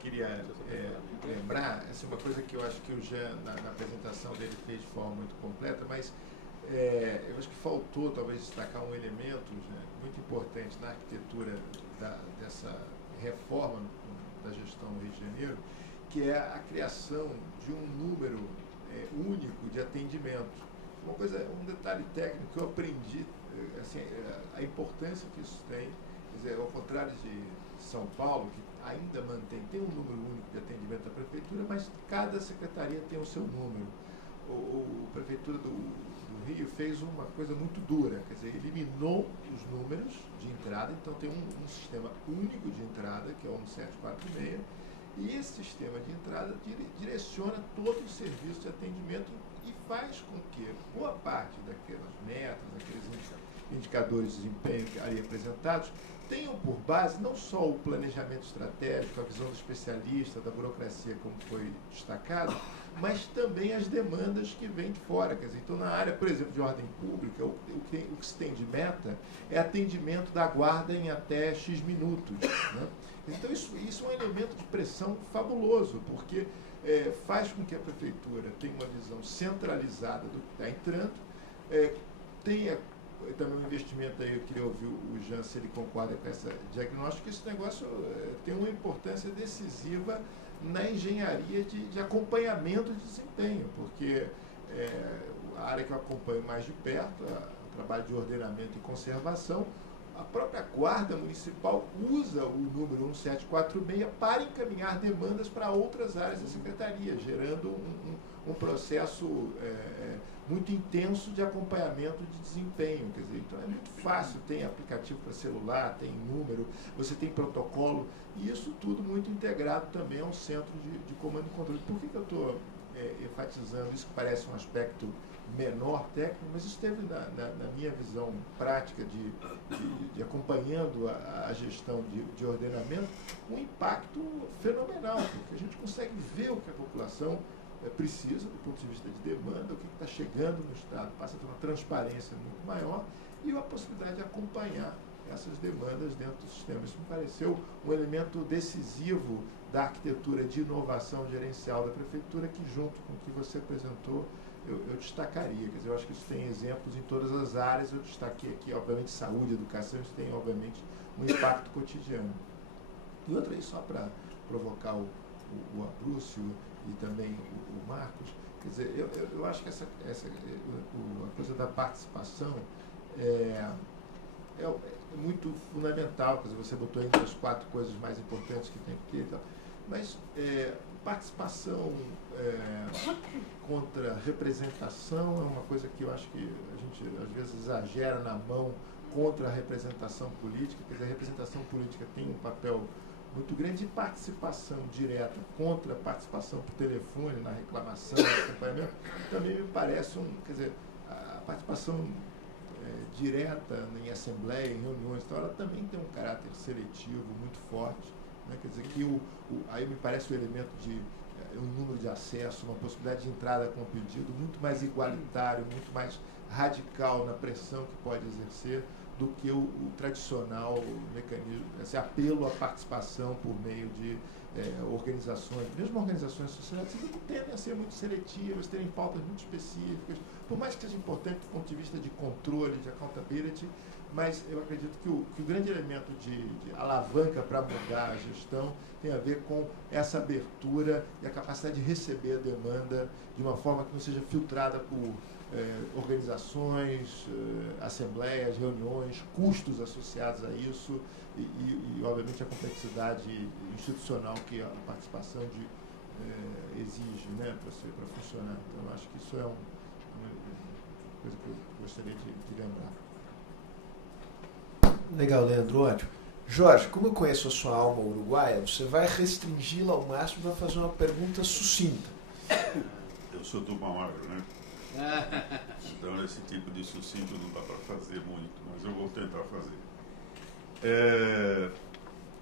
queria lembrar, assim, uma coisa que eu acho que o Jean, na apresentação dele, fez de forma muito completa, mas eu acho que faltou, talvez, destacar um elemento, Jean, muito importante na arquitetura dessa reforma da gestão do Rio de Janeiro, que é a criação de um número único de atendimento. Um detalhe técnico que eu aprendi, assim, a importância que isso tem, quer dizer, ao contrário de São Paulo, que ainda tem um número único de atendimento da prefeitura, mas cada secretaria tem o seu número. A prefeitura do Rio fez uma coisa muito dura, quer dizer, eliminou os números de entrada, então tem um sistema único de entrada, que é o 1746, e esse sistema de entrada direciona todo o serviço de atendimento e faz com que boa parte daquelas metas, daqueles indicadores de desempenho ali apresentados, tenham por base não só o planejamento estratégico, a visão do especialista, da burocracia, como foi destacado, mas também as demandas que vêm de fora. Quer dizer, então, na área, por exemplo, de ordem pública, o que se tem de meta é atendimento da guarda em até X minutos, né? Então, isso é um elemento de pressão fabuloso, porque faz com que a prefeitura tenha uma visão centralizada do que está entrando, tenha também um investimento aí, eu queria ouvir o Jean se ele concorda com esse diagnóstico, que esse negócio tem uma importância decisiva na engenharia de acompanhamento de desempenho, porque a área que eu acompanho mais de perto, o trabalho de ordenamento e conservação, a própria Guarda Municipal usa o número 1746 para encaminhar demandas para outras áreas da Secretaria, gerando um processo muito intenso de acompanhamento de desempenho. Quer dizer, então é muito fácil, tem aplicativo para celular, tem número, você tem protocolo, e isso tudo muito integrado também ao centro de comando e controle. Por que eu estou enfatizando isso, que parece um aspecto menor técnico, mas isso teve, na minha visão prática de acompanhando a gestão de ordenamento, um impacto fenomenal, porque a gente consegue ver o que a população precisa do ponto de vista de demanda, o que está chegando no Estado, passa a ter uma transparência muito maior e a possibilidade de acompanhar essas demandas dentro do sistema. Isso me pareceu um elemento decisivo da arquitetura de inovação gerencial da Prefeitura, que junto com o que você apresentou, eu destacaria. Quer dizer, eu acho que isso tem exemplos em todas as áreas, eu destaquei aqui, obviamente, saúde, educação, isso tem, obviamente, um impacto cotidiano. E outra aí, só para provocar o Abrúcio e também o Marcos, quer dizer, eu acho que a coisa da participação é muito fundamental. Quer dizer, você botou entre as 4 coisas mais importantes que tem que ter, então, mas participação contra representação é uma coisa que eu acho que a gente às vezes exagera na mão contra a representação política. Quer dizer, a representação política tem um papel muito grande de participação direta contra a participação por telefone, na reclamação, no acompanhamento. Também me parece quer dizer, a participação direta em assembleia, em reuniões, então, ela também tem um caráter seletivo muito forte, né? Quer dizer, que aí me parece o elemento de um número de acesso, uma possibilidade de entrada com o pedido muito mais igualitário, muito mais radical na pressão que pode exercer do que o tradicional mecanismo, esse apelo à participação por meio de organizações, mesmo organizações sociais, que tendem a ser muito seletivas, terem pautas muito específicas, por mais que seja importante do ponto de vista de controle, de accountability, mas eu acredito que o grande elemento de alavanca para mudar a gestão tem a ver com essa abertura e a capacidade de receber a demanda de uma forma que não seja filtrada por organizações, assembleias, reuniões, custos associados a isso e obviamente, a complexidade institucional que a participação exige, né, para funcionar. Então, eu acho que isso é uma coisa que eu gostaria de lembrar. Legal, Leandro, ótimo. Jorge, como eu conheço a sua alma uruguaia, você vai restringi-la ao máximo para fazer uma pergunta sucinta. Eu sou do Mauaro, né? Então, esse tipo de sucinto não dá para fazer muito, mas eu vou tentar fazer.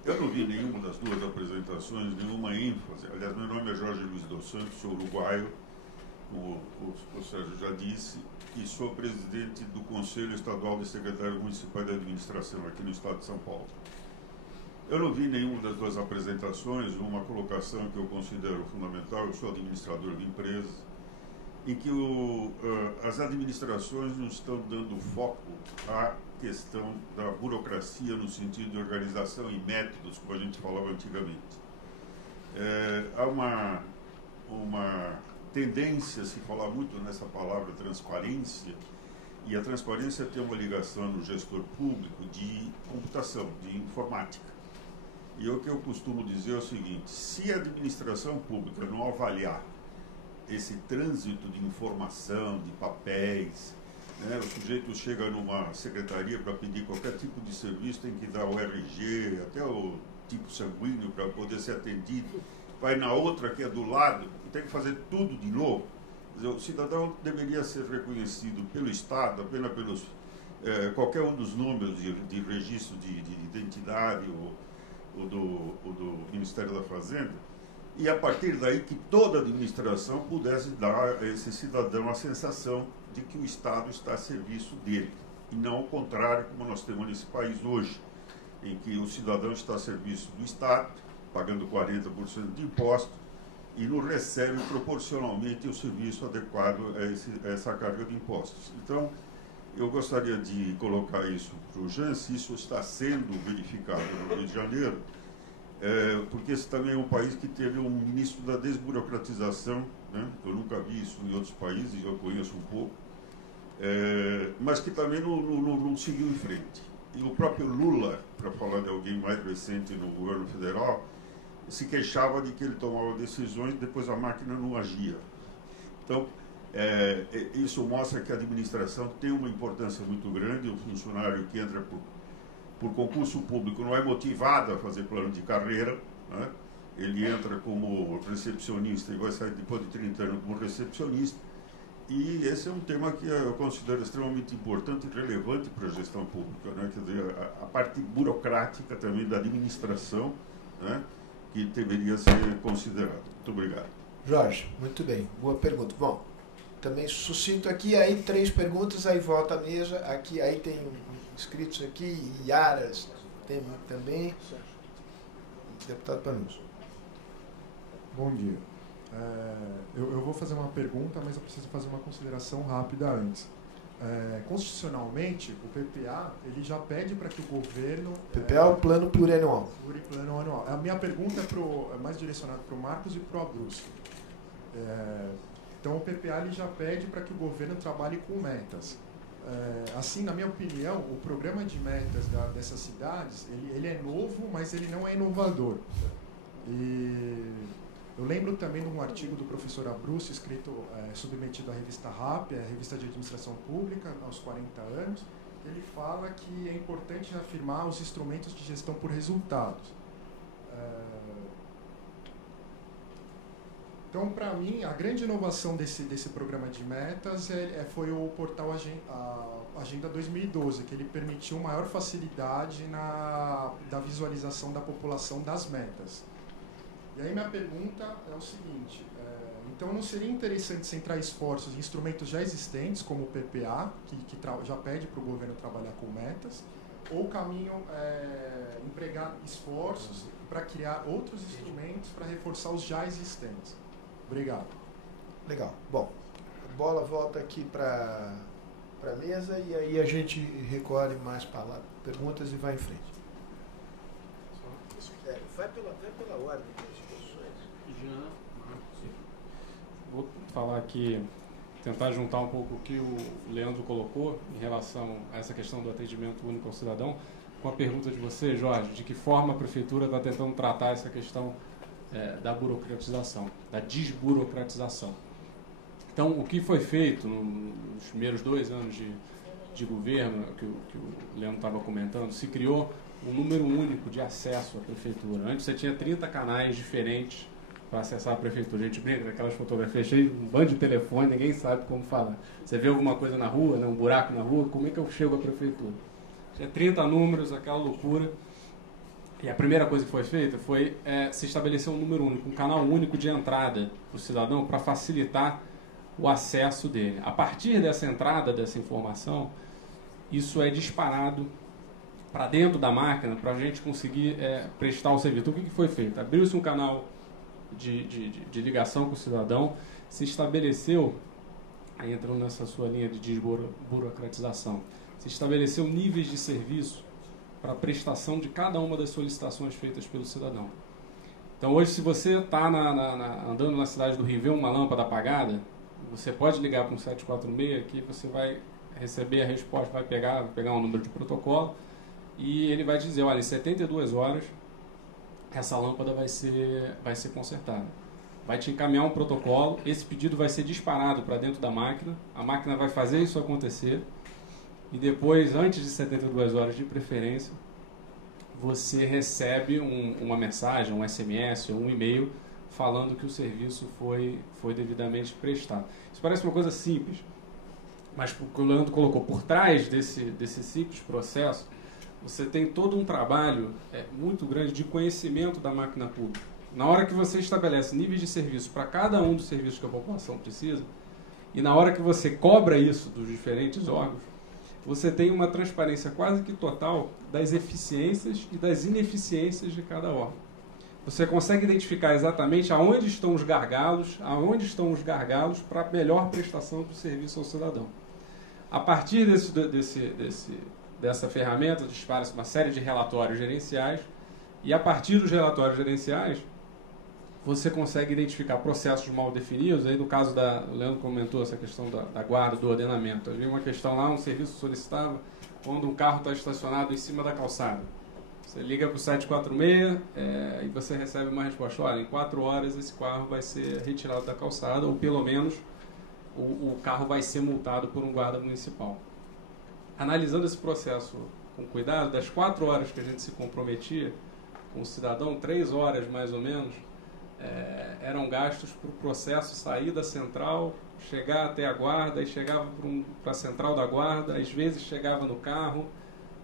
Eu não vi nenhuma das 2 apresentações, nenhuma ênfase. Aliás, meu nome é Jorge Luiz dos Santos, sou uruguaio, como o Sérgio já disse, e sou presidente do Conselho Estadual de Secretários Municipais de Administração aqui no estado de São Paulo. Eu não vi nenhuma das duas apresentações uma colocação que eu considero fundamental. Eu sou administrador de empresas, em que as administrações não estão dando foco à questão da burocracia no sentido de organização e métodos, como a gente falava antigamente. Há uma tendência a se falar muito nessa palavra transparência, e a transparência tem uma ligação no gestor público de computação, de informática. E o que eu costumo dizer é o seguinte: se a administração pública não avaliar esse trânsito de informação, de papéis, né, o sujeito chega numa secretaria para pedir qualquer tipo de serviço, tem que dar o RG, até o tipo sanguíneo para poder ser atendido, vai na outra que é do lado, e tem que fazer tudo de novo. Quer dizer, o cidadão deveria ser reconhecido pelo Estado, apenas pelos qualquer um dos números de registro de identidade ou do Ministério da Fazenda, e a partir daí que toda a administração pudesse dar a esse cidadão a sensação de que o Estado está a serviço dele, e não ao contrário, como nós temos nesse país hoje, em que o cidadão está a serviço do Estado, pagando 40% de impostos, e não recebe proporcionalmente o serviço adequado a essa carga de impostos. Então, eu gostaria de colocar isso para o Jean, se isso está sendo verificado no Rio de Janeiro, porque esse também é um país que teve um ministro da desburocratização, né? Eu nunca vi isso em outros países, eu conheço um pouco, mas que também não seguiu em frente. E o próprio Lula, para falar de alguém mais recente no governo federal, se queixava de que ele tomava decisões e depois a máquina não agia. Então, isso mostra que a administração tem uma importância muito grande. O funcionário que entra por concurso público não é motivado a fazer plano de carreira, né? Ele entra como recepcionista e vai sair depois de 30 anos como recepcionista. E esse é um tema que eu considero extremamente importante e relevante para a gestão pública, né? Quer dizer, a parte burocrática também da administração, né? Que deveria ser considerada. Muito obrigado. Jorge, muito bem. Boa pergunta. Bom, também sucinto aqui, aí 3 perguntas, aí volta à mesa. Aqui, aí tem inscritos aqui, Iaras tem também. Deputado Panuso. Bom dia. Eu vou fazer uma pergunta, mas eu preciso fazer uma consideração rápida antes. Constitucionalmente, o PPA ele já pede para que o governo... PPA é o plano plurianual. Plano anual. A minha pergunta é mais direcionada para o Marcos e para o Abruzzo. Então, o PPA ele já pede para que o governo trabalhe com metas. Assim, na minha opinião, o programa de metas dessas cidades, ele é novo, mas ele não é inovador. E eu lembro também de um artigo do professor Abruzzo, escrito, submetido à revista RAP, a Revista de Administração Pública, aos 40 anos, que ele fala que é importante afirmar os instrumentos de gestão por resultados. Então, para mim, a grande inovação desse programa de metas foi o portal Agenda 2012, que ele permitiu maior facilidade da visualização da população das metas. E aí minha pergunta é o seguinte, então não seria interessante centrar esforços em instrumentos já existentes, como o PPA, que já pede para o governo trabalhar com metas, ou o caminho empregar esforços para criar outros instrumentos para reforçar os já existentes? Obrigado. Legal. Bom, a bola volta aqui para a mesa e aí a gente recolhe mais perguntas e vai em frente. Vai pela ordem das posições. Vou falar aqui, tentar juntar um pouco o que o Leandro colocou em relação a essa questão do atendimento único ao cidadão, com a pergunta de você, Jorge, de que forma a Prefeitura está tentando tratar essa questão da burocratização, da desburocratização. Então, o que foi feito nos primeiros 2 anos de governo, que o Leandro estava comentando, se criou um número único de acesso à Prefeitura. Antes você tinha 30 canais diferentes para acessar a Prefeitura. A gente brinca com aquelas fotografias cheias, um bando de telefone, ninguém sabe como falar. Você vê alguma coisa na rua, né, um buraco na rua, como é que eu chego à Prefeitura? Tinha 30 números, aquela loucura. E a primeira coisa que foi feita foi se estabelecer um número único, um canal único de entrada para o cidadão para facilitar o acesso dele. A partir dessa entrada, dessa informação, isso é disparado para dentro da máquina para a gente conseguir prestar o serviço. Então, o que foi feito? Abriu-se um canal de ligação com o cidadão, se estabeleceu, aí entrando nessa sua linha de desburocratização, se estabeleceu níveis de serviço para a prestação de cada uma das solicitações feitas pelo cidadão. Então, hoje, se você está andando na cidade do Rio e vê uma lâmpada apagada, você pode ligar para um 746 que você vai receber a resposta, vai pegar um número de protocolo e ele vai dizer, olha, em 72 horas essa lâmpada vai ser consertada. Vai te encaminhar um protocolo, esse pedido vai ser disparado para dentro da máquina, a máquina vai fazer isso acontecer e depois, antes de 72 horas de preferência, você recebe uma mensagem, um SMS ou um e-mail falando que o serviço foi devidamente prestado. Isso parece uma coisa simples, mas o que o Leandro colocou por trás desse simples processo, você tem todo um trabalho muito grande de conhecimento da máquina pública. Na hora que você estabelece níveis de serviço para cada um dos serviços que a população precisa, e na hora que você cobra isso dos diferentes órgãos, você tem uma transparência quase que total das eficiências e das ineficiências de cada órgão. Você consegue identificar exatamente aonde estão os gargalos para melhor prestação do serviço ao cidadão. A partir dessa ferramenta, dispara-se uma série de relatórios gerenciais, e a partir dos relatórios gerenciais, você consegue identificar processos mal definidos. Aí, no caso o Leandro comentou essa questão da guarda, do ordenamento. Havia uma questão lá, um serviço solicitava quando um carro está estacionado em cima da calçada. Você liga para o 746 e você recebe uma resposta. Olha, em 4 horas esse carro vai ser retirado da calçada, ou pelo menos o carro vai ser multado por um guarda municipal. Analisando esse processo com cuidado, das 4 horas que a gente se comprometia com o cidadão, 3 horas mais ou menos, eram gastos para o processo sair da central, chegar até a guarda, e chegava para a central da guarda, às vezes chegava no carro,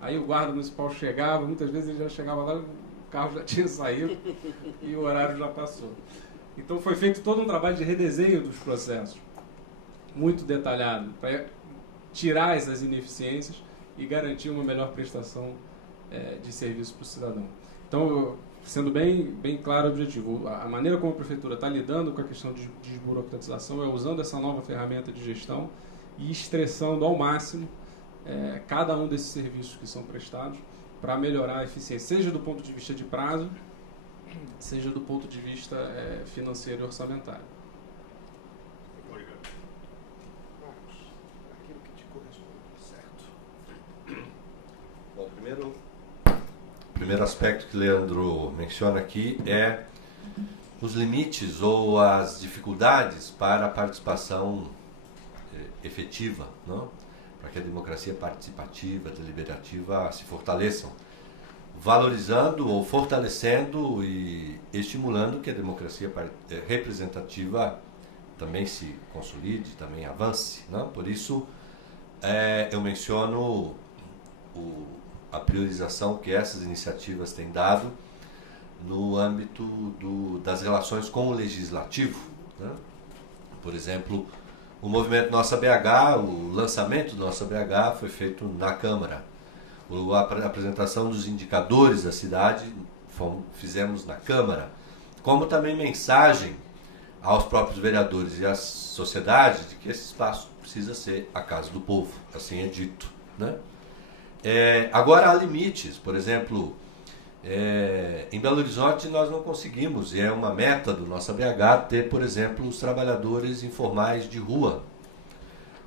aí o guarda municipal chegava, muitas vezes ele já chegava lá, o carro já tinha saído e o horário já passou. Então foi feito todo um trabalho de redesenho dos processos, muito detalhado, para tirar essas ineficiências e garantir uma melhor prestação de serviço para o cidadão. Então, sendo bem claro o objetivo, a maneira como a Prefeitura está lidando com a questão de desburocratização é usando essa nova ferramenta de gestão e estressando ao máximo cada um desses serviços que são prestados para melhorar a eficiência, seja do ponto de vista de prazo, seja do ponto de vista financeiro e orçamentário. Obrigado. Aquilo que te corresponde, certo? Bom, primeiro aspecto que Leandro menciona aqui é os limites ou as dificuldades para a participação efetiva, não? Para que a democracia participativa, deliberativa se fortaleçam, valorizando ou fortalecendo e estimulando que a democracia representativa também se consolide, também avance, não? Por isso, eu menciono a priorização que essas iniciativas têm dado no âmbito das relações com o legislativo, né? Por exemplo, o movimento Nossa BH, o lançamento do Nossa BH foi feito na Câmara. A apresentação dos indicadores da cidade fizemos na Câmara, como também mensagem aos próprios vereadores e à sociedade de que esse espaço precisa ser a casa do povo, assim é dito, né? Agora há limites, por exemplo, em Belo Horizonte nós não conseguimos, e é uma meta do Nossa BH, ter, por exemplo, os trabalhadores informais de rua,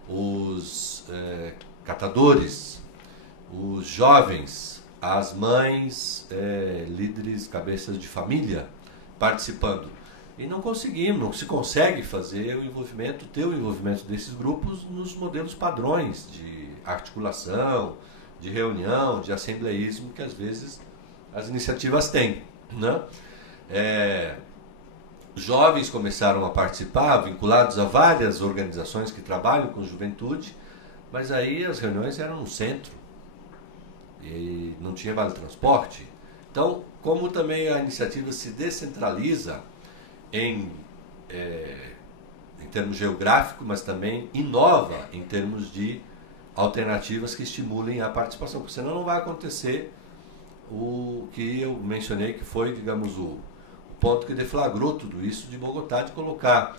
os catadores, os jovens, as mães, líderes, cabeças de família participando. E não conseguimos, não se consegue fazer ter o envolvimento desses grupos nos modelos padrões de articulação, de reunião, de assembleísmo que às vezes as iniciativas têm, né? Jovens começaram a participar, vinculados a várias organizações que trabalham com juventude, mas aí as reuniões eram no centro e não tinha vale transporte. Então, como também a iniciativa se descentraliza em termos geográficos, mas também inova em termos de alternativas que estimulem a participação, porque senão não vai acontecer o que eu mencionei, que foi, digamos, o ponto que deflagrou tudo isso de Bogotá, de colocar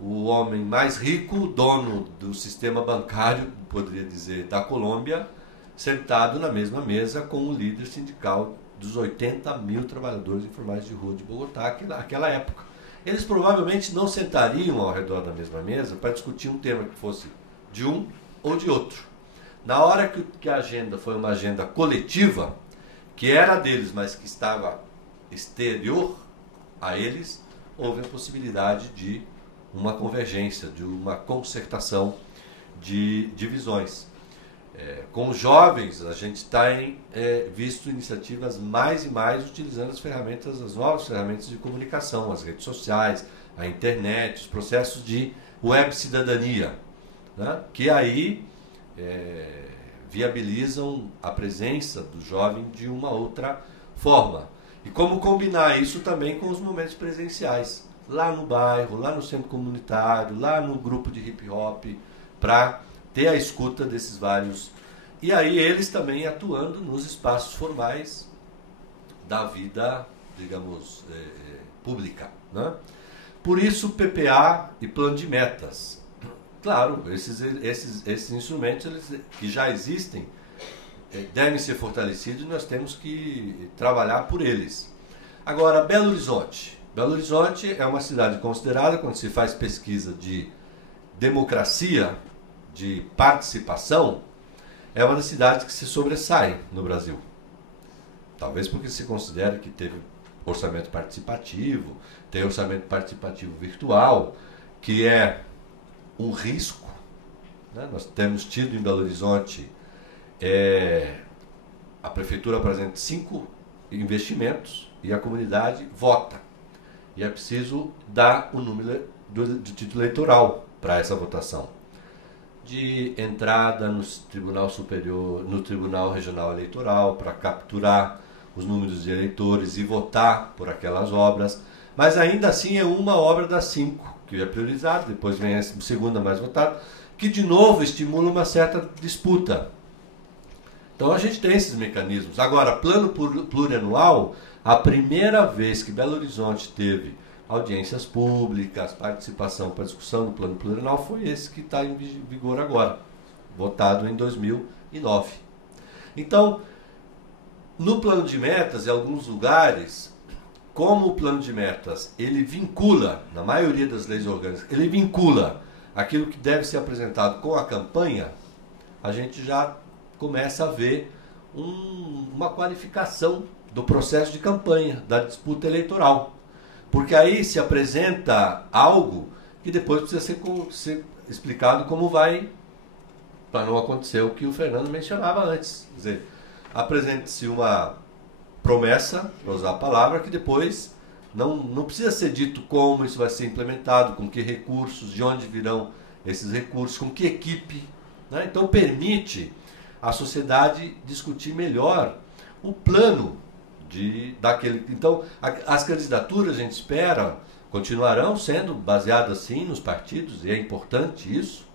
o homem mais rico, dono do sistema bancário, poderia dizer, da Colômbia, sentado na mesma mesa com o líder sindical dos 80 mil trabalhadores informais de rua de Bogotá, naquela época. Eles provavelmente não sentariam ao redor da mesma mesa para discutir um tema que fosse de um ou de outro. Na hora que a agenda foi uma agenda coletiva, que era deles, mas que estava exterior a eles, houve a possibilidade de uma convergência, de uma concertação de visões. Com os jovens, a gente tem visto iniciativas mais e mais utilizando as novas ferramentas de comunicação, as redes sociais, a internet, os processos de web cidadania, né? Que aí viabilizam a presença do jovem de uma outra forma. E como combinar isso também com os momentos presenciais, lá no bairro, lá no centro comunitário, lá no grupo de hip hop, para ter a escuta desses vários. E aí eles também atuando nos espaços formais da vida, digamos, pública, né? Por isso PPA e plano de metas. Claro, esses instrumentos que já existem devem ser fortalecidos e nós temos que trabalhar por eles. Agora, Belo Horizonte. Belo Horizonte é uma cidade considerada, quando se faz pesquisa de democracia, de participação, é uma das cidades que se sobressai no Brasil. Talvez porque se considere que teve orçamento participativo, tem orçamento participativo virtual, que é um risco, né? Nós temos tido em Belo Horizonte, a prefeitura apresenta 5 investimentos e a comunidade vota. E é preciso dar o número de título eleitoral para essa votação. De entrada no Tribunal Superior, no Tribunal Regional Eleitoral, para capturar os números de eleitores e votar por aquelas obras. Mas ainda assim é uma obra das 5 que é priorizada, depois vem a segunda mais votada, que de novo estimula uma certa disputa. Então a gente tem esses mecanismos. Agora, plano plurianual, a primeira vez que Belo Horizonte teve audiências públicas, participação para discussão do plano plurianual, foi esse que está em vigor agora, votado em 2009. Então, no plano de metas, em alguns lugares, como o plano de metas, ele vincula, na maioria das leis orgânicas, ele vincula aquilo que deve ser apresentado com a campanha, a gente já começa a ver uma qualificação do processo de campanha, da disputa eleitoral. Porque aí se apresenta algo que depois precisa ser explicado como vai, para não acontecer o que o Fernando mencionava antes. Quer dizer, apresente-se uma promessa, para usar a palavra, que depois não precisa ser dito como isso vai ser implementado, com que recursos, de onde virão esses recursos, com que equipe, né? Então permite a sociedade discutir melhor o plano daquele. Então, as candidaturas, a gente espera, continuarão sendo baseadas sim nos partidos, e é importante isso,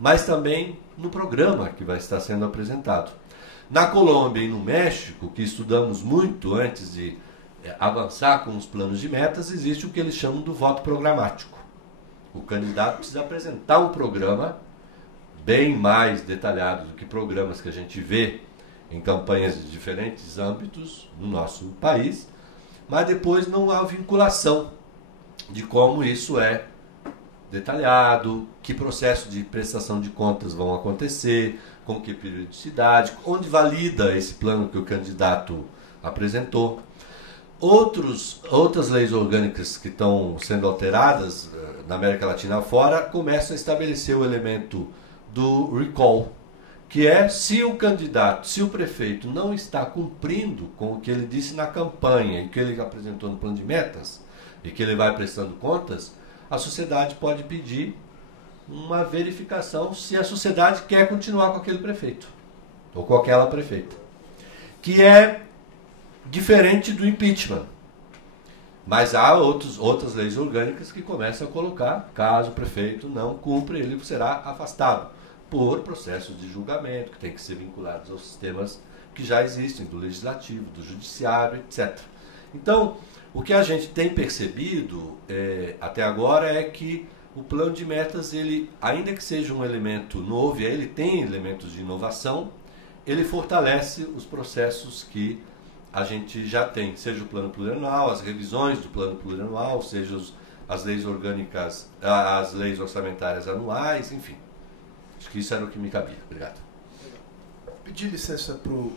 mas também no programa que vai estar sendo apresentado. Na Colômbia e no México, que estudamos muito antes de avançar com os planos de metas, existe o que eles chamam do voto programático. O candidato precisa apresentar um programa bem mais detalhado do que programas que a gente vê em campanhas de diferentes âmbitos no nosso país, mas depois não há vinculação de como isso é detalhado, que processo de prestação de contas vão acontecer, com que periodicidade, onde valida esse plano que o candidato apresentou. Outras leis orgânicas que estão sendo alteradas na América Latina afora começam a estabelecer o elemento do recall, que é se o candidato, se o prefeito não está cumprindo com o que ele disse na campanha e que ele apresentou no plano de metas e que ele vai prestando contas, a sociedade pode pedir uma verificação se a sociedade quer continuar com aquele prefeito ou com aquela prefeita, que é diferente do impeachment. Mas há outras leis orgânicas que começam a colocar, caso o prefeito não cumpra, ele será afastado. por processos de julgamento, que têm que ser vinculados aos sistemas que já existem, do legislativo, do judiciário, etc. Então, o que a gente tem percebido até agora é que o plano de metas, ele, ainda que seja um elemento novo, e ele tem elementos de inovação, ele fortalece os processos que a gente já tem, seja o plano plurianual, as revisões do plano plurianual, seja as leis orgânicas, as leis orçamentárias anuais, enfim. Acho que isso era o que me cabia. Obrigado. Pedir licença para o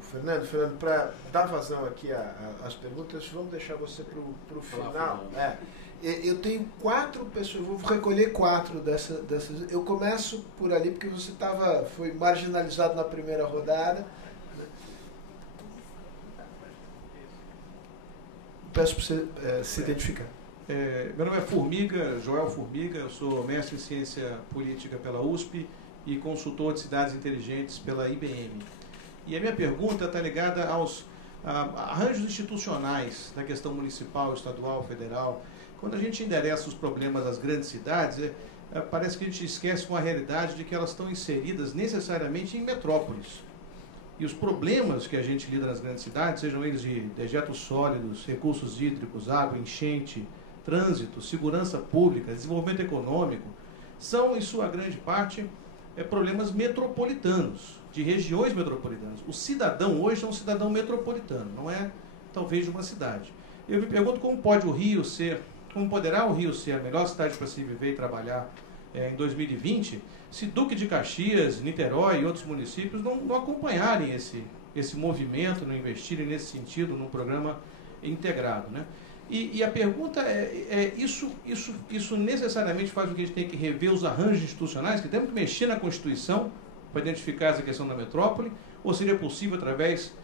Fernando. Fernando, para dar vazão aqui às perguntas, vamos deixar você para o final. Eu tenho 4 pessoas, vou recolher 4 dessas. Eu começo por ali, porque você foi marginalizado na primeira rodada. Peço para você se identificar. Meu nome é Joel Formiga, eu sou mestre em ciência política pela USP e consultor de cidades inteligentes pela IBM. E a minha pergunta está ligada aos arranjos institucionais da questão municipal, estadual, federal. Quando a gente endereça os problemas das grandes cidades, parece que a gente esquece com a realidade de que elas estão inseridas necessariamente em metrópoles. E os problemas que a gente lida nas grandes cidades, sejam eles de dejetos sólidos, recursos hídricos, água, enchente, trânsito, segurança pública, desenvolvimento econômico, são, em sua grande parte, problemas metropolitanos, de regiões metropolitanas. O cidadão hoje é um cidadão metropolitano, não é, talvez, de uma cidade. Eu me pergunto como poderá o Rio ser a melhor cidade para se viver e trabalhar em 2020, se Duque de Caxias, Niterói e outros municípios não acompanharem esse movimento, não investirem nesse sentido num programa integrado, né? E a pergunta isso necessariamente faz com que a gente tenha que rever os arranjos institucionais, que temos que mexer na Constituição para identificar essa questão da metrópole, ou seria possível através,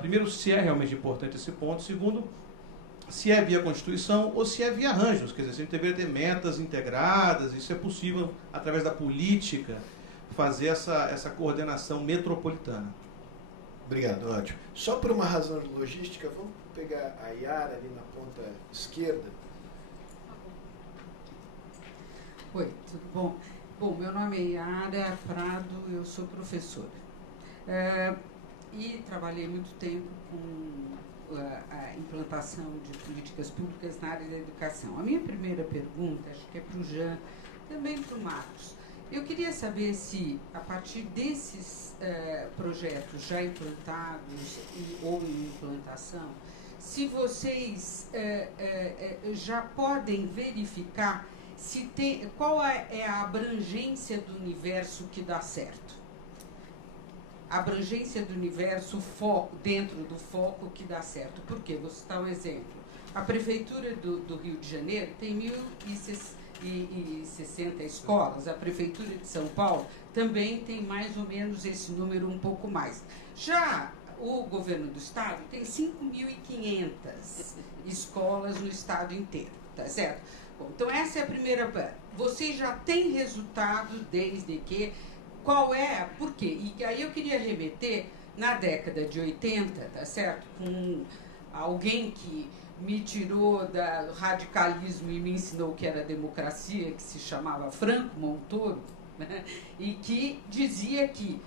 primeiro, se é realmente importante esse ponto, segundo, se é via Constituição ou se é via arranjos, quer dizer, se a gente deveria ter metas integradas, isso é possível através da política fazer essa coordenação metropolitana. Obrigado, ótimo. Só por uma razão logística, vamos pegar a Yara ali na ponta esquerda. Oi, tudo bom? Bom, meu nome é Yara Prado, eu sou professora. E trabalhei muito tempo com a implantação de políticas públicas na área da educação. A minha primeira pergunta, acho que é para o Jean, também para o Marcos. Eu queria saber se, a partir desses projetos já implantados ou em implantação, se vocês já podem verificar qual é a abrangência do universo que dá certo. A abrangência do universo, dentro do foco que dá certo. Por quê? Vou citar um exemplo. A Prefeitura do Rio de Janeiro tem 1.060 escolas. A Prefeitura de São Paulo também tem mais ou menos esse número, um pouco mais. Já o governo do estado tem 5.500 escolas no estado inteiro, tá certo? Bom, então essa é a primeira parte. Você já tem resultado desde que... Por quê? E aí eu queria remeter na década de 80, tá certo? Com alguém que me tirou do radicalismo e me ensinou o que era democracia, que se chamava Franco Montoro, né? E que dizia que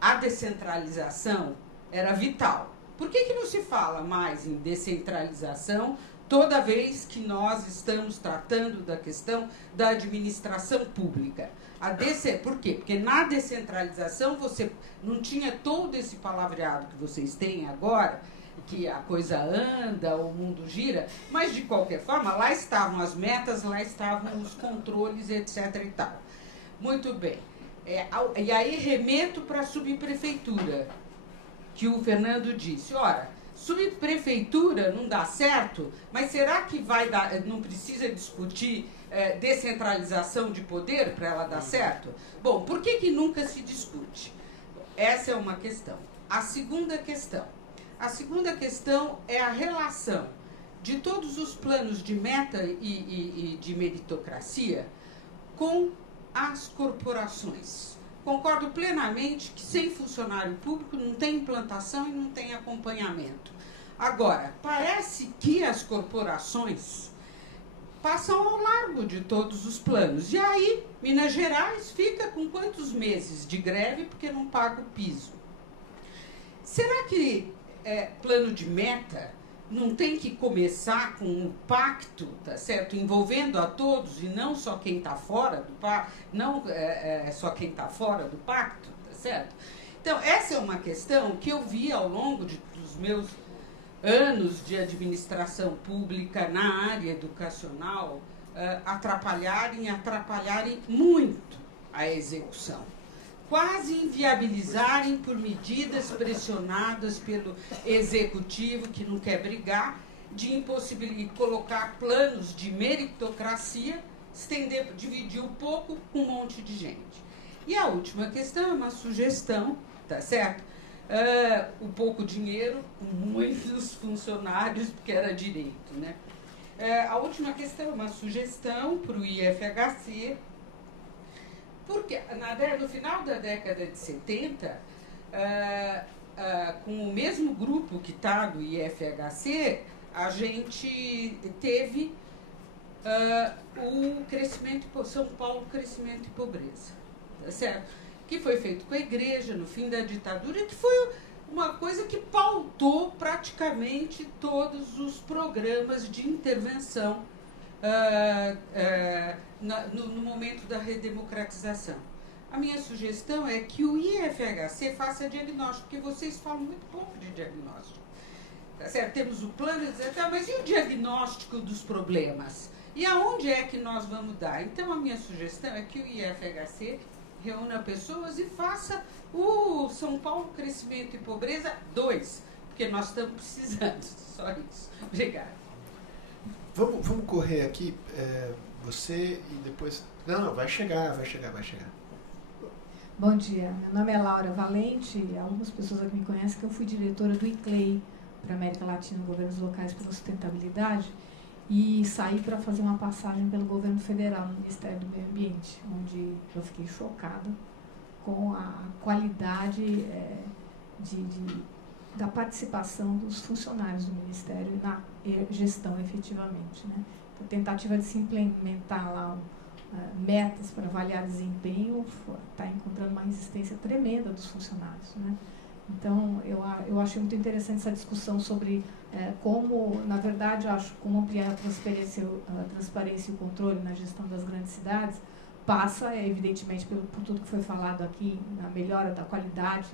a descentralização era vital. Por que não se fala mais em descentralização toda vez que nós estamos tratando da questão da administração pública? Por quê? Porque na descentralização você não tinha todo esse palavreado que vocês têm agora, que a coisa anda, o mundo gira, mas de qualquer forma, lá estavam as metas, lá estavam os controles, etc. e tal. Muito bem. E aí remeto para a subprefeitura, que o Fernando disse, ora, subprefeitura não dá certo, mas será que não precisa discutir descentralização de poder para ela dar certo? Bom, por que nunca se discute? Essa é uma questão. A segunda questão é a relação de todos os planos de meta e de meritocracia com as corporações. Concordo plenamente que sem funcionário público não tem implantação e não tem acompanhamento. Agora, parece que as corporações passam ao largo de todos os planos. E aí, Minas Gerais fica com quantos meses de greve porque não paga o piso? Será que plano de meta não tem que começar com um pacto, tá certo? Envolvendo a todos e não só quem está fora do pacto, não só quem está fora do pacto, tá certo? Então, essa é uma questão que eu vi ao longo dos meus anos de administração pública na área educacional atrapalharem muito a execução. Quase inviabilizarem por medidas pressionadas pelo executivo, que não quer brigar, de impossibilitar colocar planos de meritocracia, dividir um pouco com um monte de gente. E a última questão é uma sugestão, tá certo? O pouco dinheiro, com muitos funcionários, porque era direito, né? A última questão é uma sugestão para o IFHC, porque no final da década de 70, com o mesmo grupo que está do IFHC, a gente teve o crescimento, São Paulo, crescimento e pobreza, tá certo? Que foi feito com a igreja no fim da ditadura, que foi uma coisa que pautou praticamente todos os programas de intervenção no momento da redemocratização. A minha sugestão é que o IFHC faça diagnóstico, porque vocês falam muito pouco de diagnóstico. Tá certo? Temos o plano, etc., mas e o diagnóstico dos problemas? E aonde é que nós vamos dar? Então, a minha sugestão é que o IFHC reúna pessoas e faça o São Paulo Crescimento e Pobreza 2, porque nós estamos precisando, só isso. Obrigada. Vamos correr aqui, você e depois... Não, vai chegar. Bom dia, meu nome é Laura Valente, algumas pessoas aqui me conhecem que eu fui diretora do ICLEI para a América Latina, Governos Locais pela Sustentabilidade, e saí para fazer uma passagem pelo governo federal no Ministério do Meio Ambiente, onde eu fiquei chocada com a qualidade da participação dos funcionários do Ministério na gestão efetivamente, né? A tentativa de se implementar lá metas para avaliar desempenho está encontrando uma resistência tremenda dos funcionários, né? Então, eu achei muito interessante essa discussão sobre como, na verdade, acho como ampliar a transparência e o controle na gestão das grandes cidades passa, evidentemente, por tudo que foi falado aqui, na melhora da qualidade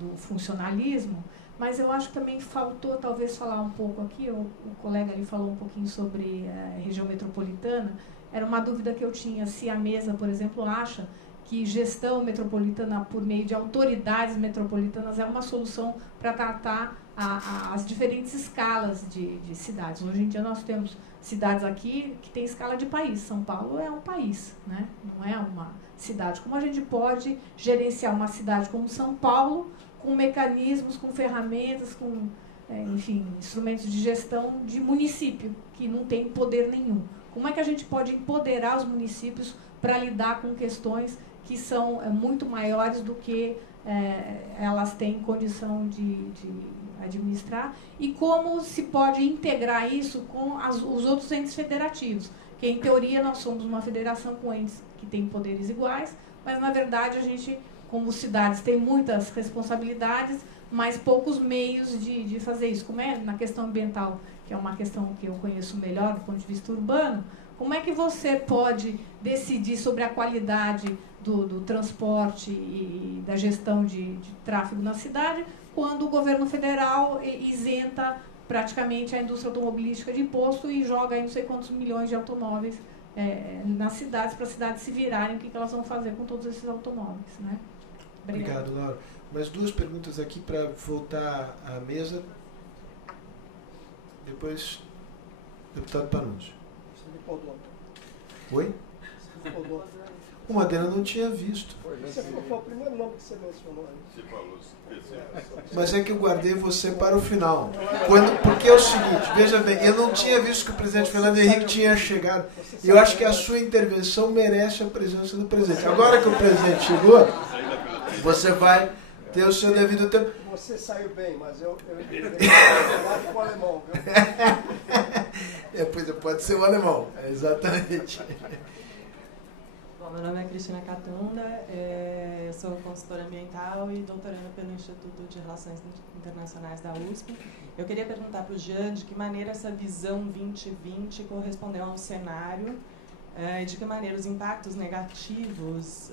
do funcionalismo, mas eu acho que também faltou, talvez, falar um pouco aqui, o colega ali falou um pouquinho sobre região metropolitana, era uma dúvida que eu tinha, se a mesa, por exemplo, acha que gestão metropolitana por meio de autoridades metropolitanas é uma solução para tratar as diferentes escalas de cidades. Hoje em dia nós temos cidades aqui que têm escala de país. São Paulo é um país, né? Não é uma cidade. Como a gente pode gerenciar uma cidade como São Paulo com mecanismos, com ferramentas, com enfim, instrumentos de gestão de município que não tem poder nenhum? Como é que a gente pode empoderar os municípios para lidar com questões que são muito maiores do que elas têm condição de administrar, e como se pode integrar isso com os outros entes federativos, que em teoria nós somos uma federação com entes que têm poderes iguais, mas na verdade a gente, como cidades, tem muitas responsabilidades, mas poucos meios de fazer isso. Como é na questão ambiental, que é uma questão que eu conheço melhor do ponto de vista urbano, como é que você pode decidir sobre a qualidade do transporte e da gestão de tráfego na cidade, quando o governo federal isenta praticamente a indústria automobilística de imposto e joga aí não sei quantos milhões de automóveis nas cidades, para as cidades se virarem, o que elas vão fazer com todos esses automóveis, né? Obrigado, Laura. Mais duas perguntas aqui para voltar à mesa. Depois, deputado Panunzio. Oi? O Madeira não tinha visto. Foi o primeiro nome que você mencionou. Você falou. Mas é que eu guardei você para o final. Porque é o seguinte, veja bem, eu não tinha visto que o presidente Fernando Henrique tinha chegado. E eu acho que a sua intervenção merece a presença do presidente. Agora que o presidente chegou, você vai ter o seu devido tempo. Você saiu bem, mas eu com o alemão, viu? Pode ser um alemão, exatamente. Bom, meu nome é Cristina Catunda, eu sou consultora ambiental e doutoranda pelo Instituto de Relações Internacionais da USP. Eu queria perguntar para o Jean de que maneira essa visão 2020 correspondeu ao cenário e de que maneira os impactos negativos,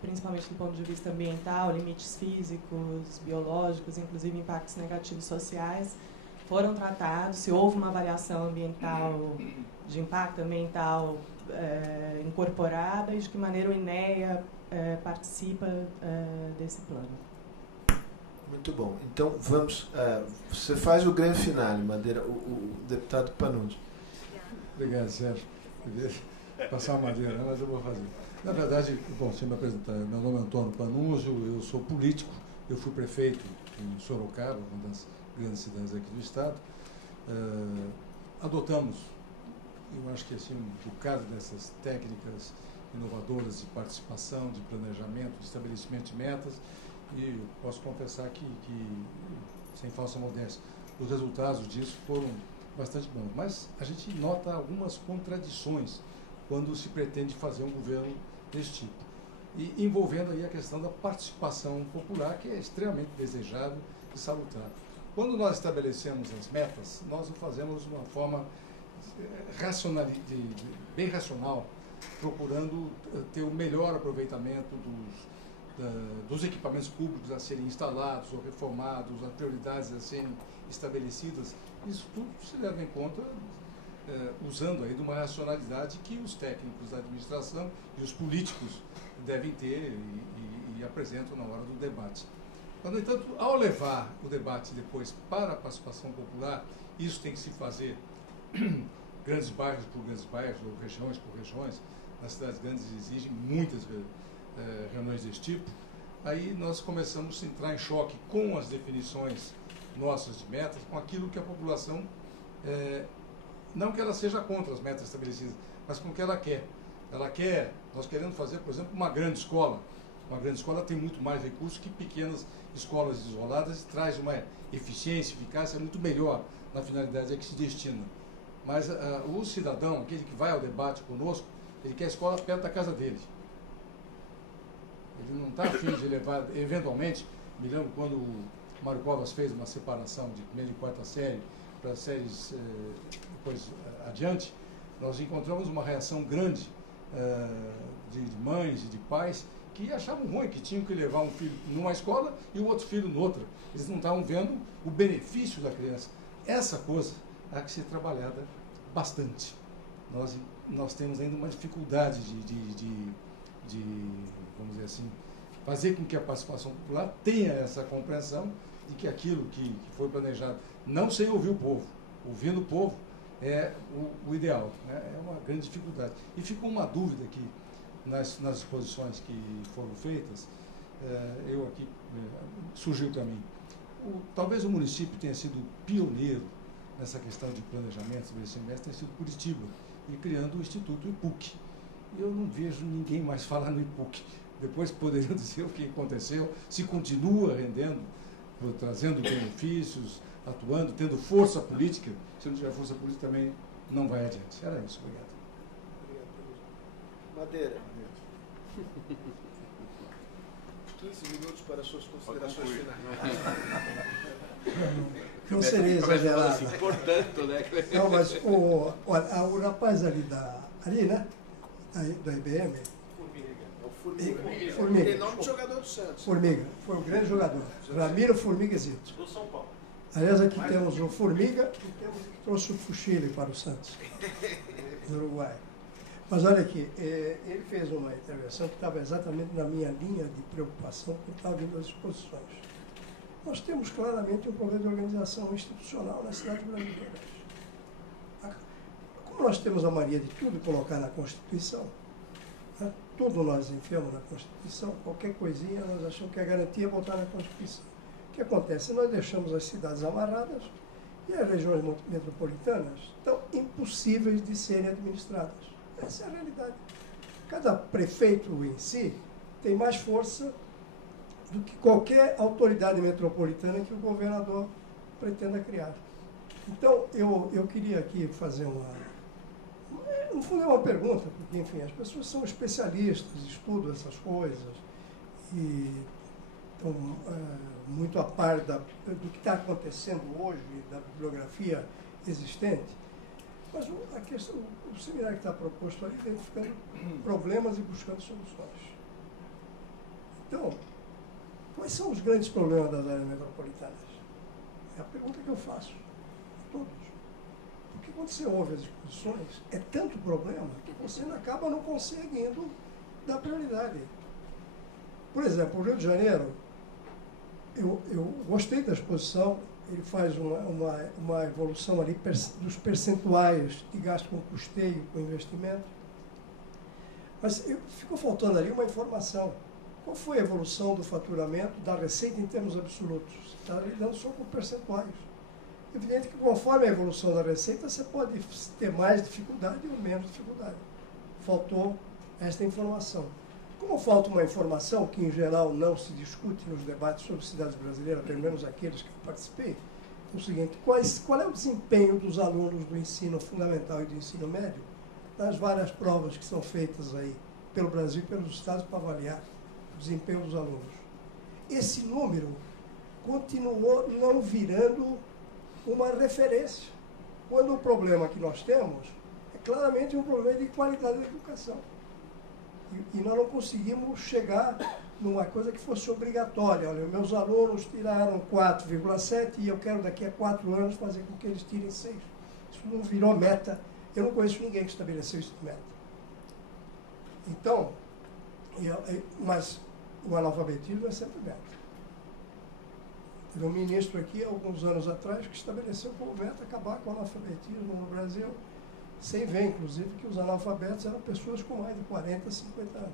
principalmente do ponto de vista ambiental, limites físicos, biológicos, inclusive impactos negativos sociais, foram tratados, se houve uma avaliação ambiental, de impacto ambiental incorporada e de que maneira o INEA participa desse plano. Muito bom. Então, vamos... você faz o grande finale, Madeira, o deputado Panucci. Obrigado, Sérgio. Passar uma madeira, mas eu vou fazer. Na verdade, bom, se me apresentar, meu nome é Antônio Panunzio, eu sou político, eu fui prefeito em Sorocaba, uma das grandes cidades aqui do estado. Adotamos, eu acho que assim, um bocado dessas técnicas inovadoras de participação, de planejamento, de estabelecimento de metas, e eu posso confessar que sem falsa modéstia, os resultados disso foram bastante bons. Mas a gente nota algumas contradições quando se pretende fazer um governo desse tipo. E envolvendo aí a questão da participação popular, que é extremamente desejável e salutar. Quando nós estabelecemos as metas, nós o fazemos de uma forma bem racional, procurando ter o melhor aproveitamento dos equipamentos públicos a serem instalados ou reformados, as prioridades a serem estabelecidas. Isso tudo se leva em conta usando aí de uma racionalidade que os técnicos da administração e os políticos devem ter e apresentam na hora do debate. No entanto, ao levar o debate depois para a participação popular, isso tem que se fazer grandes bairros por grandes bairros, ou regiões por regiões. Nas cidades grandes exigem muitas reuniões desse tipo. Aí nós começamos a entrar em choque com as definições nossas de metas, com aquilo que a população, não que ela seja contra as metas estabelecidas, mas com o que ela quer. Nós queremos fazer, por exemplo, uma grande escola. Uma grande escola tem muito mais recursos que pequenas escolas isoladas e traz uma eficiência, eficácia muito melhor na finalidade a que se destina. Mas o cidadão, aquele que vai ao debate conosco, ele quer a escola perto da casa dele. Ele não está afim de levar, eventualmente, me lembro quando o Mário Covas fez uma separação de primeira e quarta série para séries depois adiante, nós encontramos uma reação grande de mães e de pais que achavam ruim, que tinham que levar um filho numa escola e o outro filho noutra. Eles não estavam vendo o benefício da criança. Essa coisa há que ser trabalhada bastante. Nós temos ainda uma dificuldade de, vamos dizer assim, fazer com que a participação popular tenha essa compreensão de que aquilo que foi planejado, não sem ouvir o povo, ouvindo o povo, é o ideal, né? É uma grande dificuldade. E ficou uma dúvida aqui nas exposições que foram feitas, eu aqui, surgiu para mim. Talvez o município tenha sido pioneiro nessa questão de planejamento, estabelecimento, tenha sido Curitiba, e criando o Instituto IPUC. Eu não vejo ninguém mais falar no IPUC. Depois poderiam dizer o que aconteceu, se continua rendendo, trazendo benefícios, atuando, tendo força política. Se não tiver força política também não vai adiante. Era isso, obrigado. Madeira. 15 minutos para suas considerações finais. Não seria exagerado. Portanto, né? Não, mas o rapaz ali né? Da IBM. Formiga. Tem nome de jogador do Santos. Formiga. Foi um grande jogador. Ramiro Formiga Zito. Do São Paulo. Aliás, aqui temos o Formiga e temos o que trouxe o Fuchile para o Santos, do Uruguai. Mas olha aqui, ele fez uma intervenção que estava exatamente na minha linha de preocupação quando estava vindo as exposições. Nós temos claramente um problema de organização institucional nas cidades brasileiras. Como nós temos a mania de tudo colocar na Constituição, né? Tudo nós enfiamos na Constituição, qualquer coisinha nós achamos que a garantia é botar na Constituição. O que acontece? Nós deixamos as cidades amarradas e as regiões metropolitanas estão impossíveis de serem administradas. Essa é a realidade. Cada prefeito em si tem mais força do que qualquer autoridade metropolitana que o governador pretenda criar. Então, eu queria aqui fazer uma No fundo é uma pergunta, porque, enfim, as pessoas são especialistas, estudam essas coisas e estão muito a par do que está acontecendo hoje, da bibliografia existente. Mas o seminário que está proposto ali vem ficando problemas e buscando soluções. Então, quais são os grandes problemas das áreas metropolitanas? É a pergunta que eu faço a todos. Porque quando você ouve as exposições, é tanto problema que você acaba não conseguindo dar prioridade. Por exemplo, o Rio de Janeiro, eu gostei da exposição, ele faz uma evolução ali dos percentuais de gasto com custeio, com investimento. Mas ficou faltando ali uma informação. Qual foi a evolução do faturamento, da receita em termos absolutos? Está lidando só com percentuais. Evidente que conforme a evolução da receita, você pode ter mais dificuldade ou menos dificuldade. Faltou esta informação. Como falta uma informação que, em geral, não se discute nos debates sobre cidades brasileiras, pelo menos aqueles que eu participei, é o seguinte: qual é o desempenho dos alunos do ensino fundamental e do ensino médio nas várias provas que são feitas aí pelo Brasil e pelos estados para avaliar o desempenho dos alunos? Esse número continuou não virando uma referência, quando o problema que nós temos é claramente um problema de qualidade da educação. E nós não conseguimos chegar numa coisa que fosse obrigatória. Olha, meus alunos tiraram 4,7 e eu quero daqui a 4 anos fazer com que eles tirem 6. Isso não virou meta. Eu não conheço ninguém que estabeleceu isso de meta. Então, mas o analfabetismo é sempre meta. Teve um ministro aqui, alguns anos atrás, que estabeleceu como meta acabar com o analfabetismo no Brasil, sem ver, inclusive, que os analfabetos eram pessoas com mais de 40, 50 anos.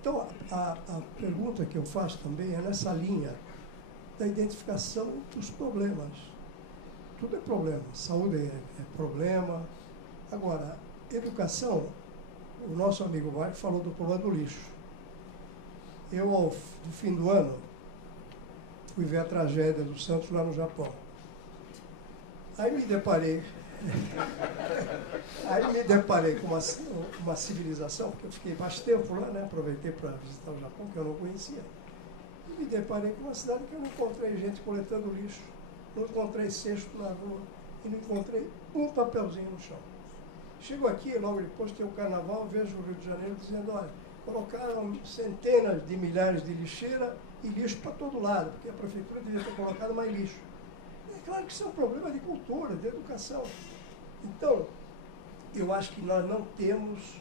Então, a pergunta que eu faço também é nessa linha da identificação dos problemas. Tudo é problema. Saúde é problema. Agora, educação, o nosso amigo Mário falou do problema do lixo. Eu, no fim do ano, fui ver a tragédia do Santos lá no Japão. Aí me deparei com uma civilização, porque eu fiquei mais tempo lá, né? Aproveitei para visitar o Japão, que eu não conhecia. E me deparei com uma cidade que eu não encontrei gente coletando lixo, não encontrei cesto na rua e não encontrei um papelzinho no chão. Chego aqui, logo depois tem o carnaval, vejo o Rio de Janeiro dizendo: olha, colocaram centenas de milhares de lixeiras e lixo para todo lado, porque a prefeitura devia ter colocado mais lixo. É claro que isso é um problema de cultura, de educação. Então, eu acho que nós não temos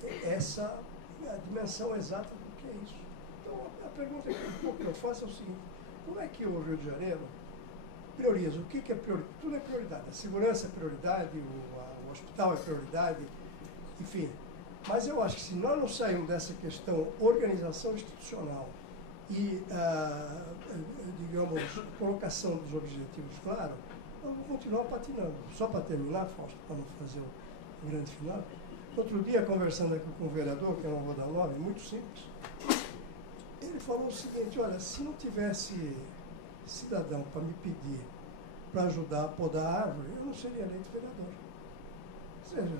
a dimensão exata do que é isso. Então, a pergunta que eu faço é o seguinte: como é que o Rio de Janeiro prioriza? O que é prioridade? Tudo é prioridade. A segurança é prioridade, o hospital é prioridade, enfim. Mas eu acho que se nós não sairmos dessa questão organização institucional e, digamos, colocação dos objetivos claros, nós vamos continuar patinando. Só para terminar, Fausto, para não fazer o grande final, outro dia, conversando aqui com o vereador, que eu não vou dar nome, muito simples, ele falou o seguinte: olha, se não tivesse cidadão para me pedir para ajudar a podar a árvore, eu não seria eleito vereador. Ou seja,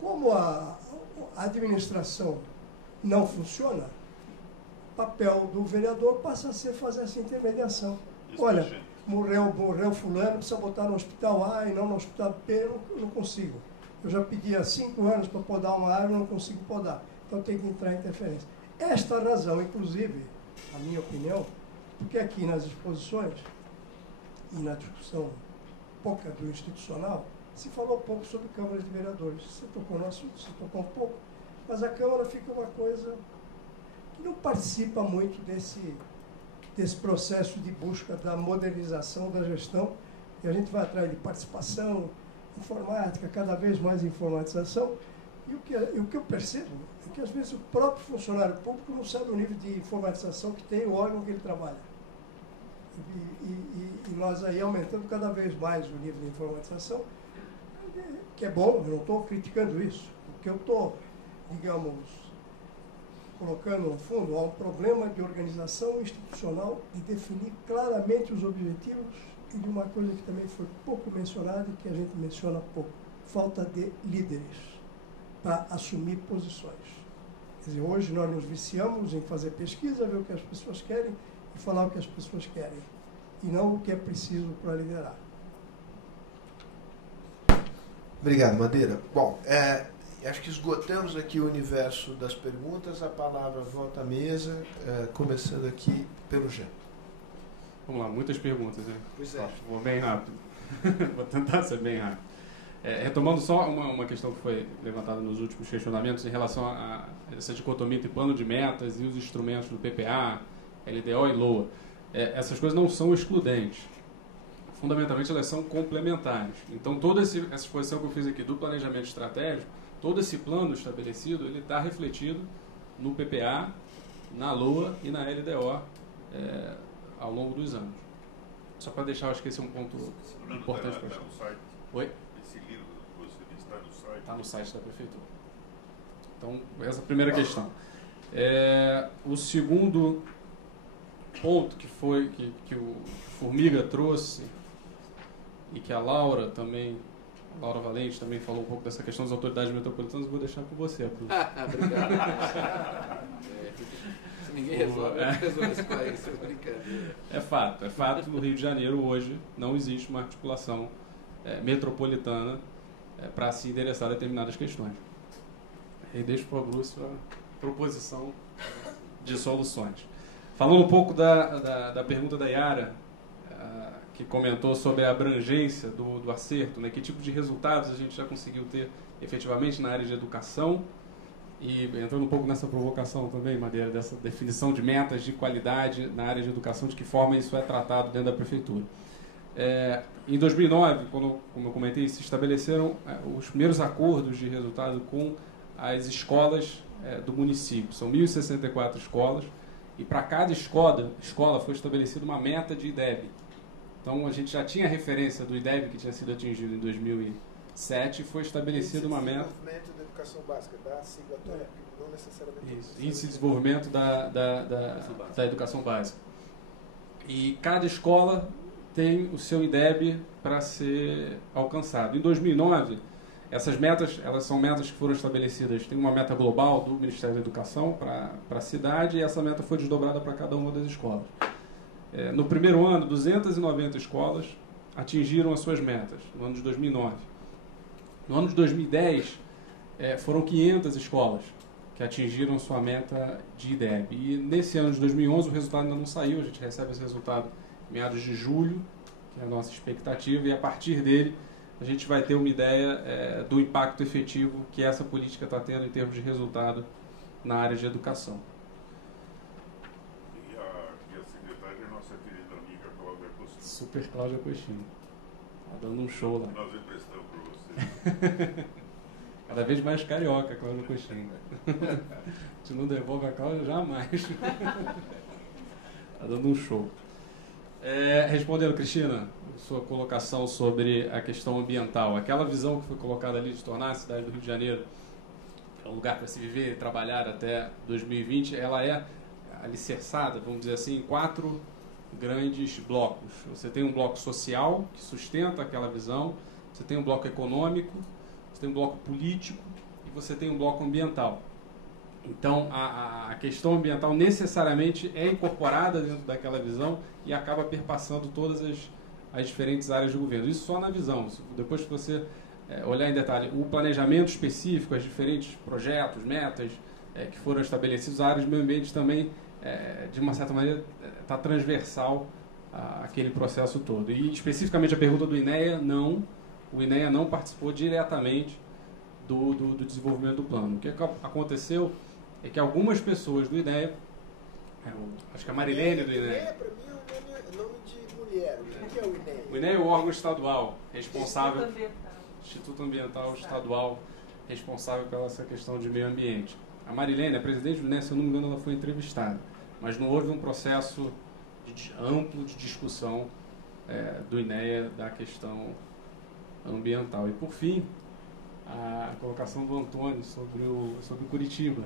como a administração não funciona, o papel do vereador passa a ser fazer essa intermediação. Olha, morreu fulano, precisa botar no hospital A e não no hospital B, eu não consigo. Eu já pedi há 5 anos para podar uma árvore, não consigo podar. Então tem que entrar em interferência. Esta razão, inclusive, a minha opinião, porque aqui nas exposições e na discussão pouca do institucional, se falou pouco sobre Câmara de Vereadores. Você tocou no assunto, você tocou um pouco, mas a Câmara fica uma coisa que não participa muito desse processo de busca da modernização da gestão, e a gente vai atrás de participação, informática, cada vez mais informatização, e o que eu percebo é que às vezes o próprio funcionário público não sabe o nível de informatização que tem o órgão que ele trabalha. E nós aí aumentando cada vez mais o nível de informatização, que é bom, eu não estou criticando isso. O que eu estou, digamos, colocando no fundo, há um problema de organização institucional, de definir claramente os objetivos e de uma coisa que também foi pouco mencionada e que a gente menciona pouco, falta de líderes para assumir posições. Quer dizer, hoje nós nos viciamos em fazer pesquisa, ver o que as pessoas querem e falar o que as pessoas querem, e não o que é preciso para liderar. Obrigado, Madeira. Bom, acho que esgotamos aqui o universo das perguntas. A palavra volta à mesa, começando aqui pelo Jean. Vamos lá, muitas perguntas, né? Pois é. Vou bem rápido. Vou tentar ser bem rápido. Retomando só uma questão que foi levantada nos últimos questionamentos em relação a essa dicotomia entre plano de metas e os instrumentos do PPA, LDO e LOA. Essas coisas não são excludentes. Fundamentalmente, elas são complementares. Então, toda essa exposição que eu fiz aqui do planejamento estratégico, todo esse plano estabelecido, ele está refletido no PPA, na LOA e na LDO ao longo dos anos. Só para deixar, eu acho que esse é um ponto importante para a gente. No site. Oi? Esse livro que você disse está no site? Está no site da Prefeitura. Então, essa é a primeira questão. O segundo ponto que foi que o Formiga trouxe e que a Laura Valente também falou um pouco dessa questão das autoridades metropolitanas, eu vou deixar com você, Bruno. Obrigado. Se ninguém resolve, resolve esse país, é brincadeira. É fato, no Rio de Janeiro hoje não existe uma articulação metropolitana para se endereçar determinadas questões. E deixo para o Bruce a proposição de soluções. Falando um pouco da pergunta da Yara, que comentou sobre a abrangência do acerto, né? Que tipo de resultados a gente já conseguiu ter efetivamente na área de educação, e entrando um pouco nessa provocação também, Madeira, dessa definição de metas de qualidade na área de educação, de que forma isso é tratado dentro da Prefeitura. Em 2009, como eu comentei, se estabeleceram os primeiros acordos de resultado com as escolas do município. São 1.064 escolas, e para cada escola foi estabelecida uma meta de IDEB. Então, a gente já tinha a referência do IDEB, que tinha sido atingido em 2007, e foi estabelecida uma meta... Índice de Desenvolvimento da Educação Básica, da sigla atual, não necessariamente... Isso, Índice de Desenvolvimento da Educação Básica. E cada escola tem o seu IDEB para ser alcançado. Em 2009, essas metas, elas são metas que foram estabelecidas, tem uma meta global do Ministério da Educação para a cidade, e essa meta foi desdobrada para cada uma das escolas. No primeiro ano, 290 escolas atingiram as suas metas, no ano de 2009. No ano de 2010, foram 500 escolas que atingiram sua meta de IDEB. E nesse ano de 2011, o resultado ainda não saiu, a gente recebe esse resultado em meados de julho, que é a nossa expectativa, e a partir dele a gente vai ter uma ideia do impacto efetivo que essa política está tendo em termos de resultado na área de educação. Super Cláudia Coxinha. Está dando um show lá. Nós emprestamos para você. Cada vez mais carioca, Cláudia Coxinha. A gente não devolve a Cláudia jamais. Está dando um show. Respondendo, Cristina, sua colocação sobre a questão ambiental. Aquela visão que foi colocada ali de tornar a cidade do Rio de Janeiro um lugar para se viver e trabalhar até 2020, ela é alicerçada, vamos dizer assim, em 4 grandes blocos. Você tem um bloco social, que sustenta aquela visão, você tem um bloco econômico, você tem um bloco político e você tem um bloco ambiental. Então, a questão ambiental necessariamente é incorporada dentro daquela visão e acaba perpassando todas as diferentes áreas do governo. Isso só na visão. Depois que você olhar em detalhe o planejamento específico, os diferentes projetos, metas que foram estabelecidos, a área de meio ambiente também, de uma certa maneira, está transversal àquele processo todo. E especificamente a pergunta do INEA, não. O INEA não participou diretamente do desenvolvimento do plano. O que aconteceu é que algumas pessoas do INEA, acho que a Marilene do INEA... INEA, para mim, é nome de mulher. O que é o INEA? O INEA é o órgão estadual responsável... Instituto Ambiental Estadual, responsável pela essa questão de meio ambiente. A Marilene, a presidente do INEA, se eu não me engano, ela foi entrevistada, mas não houve um processo amplo de discussão do INEA da questão ambiental. E, por fim, a colocação do Antônio sobre Curitiba,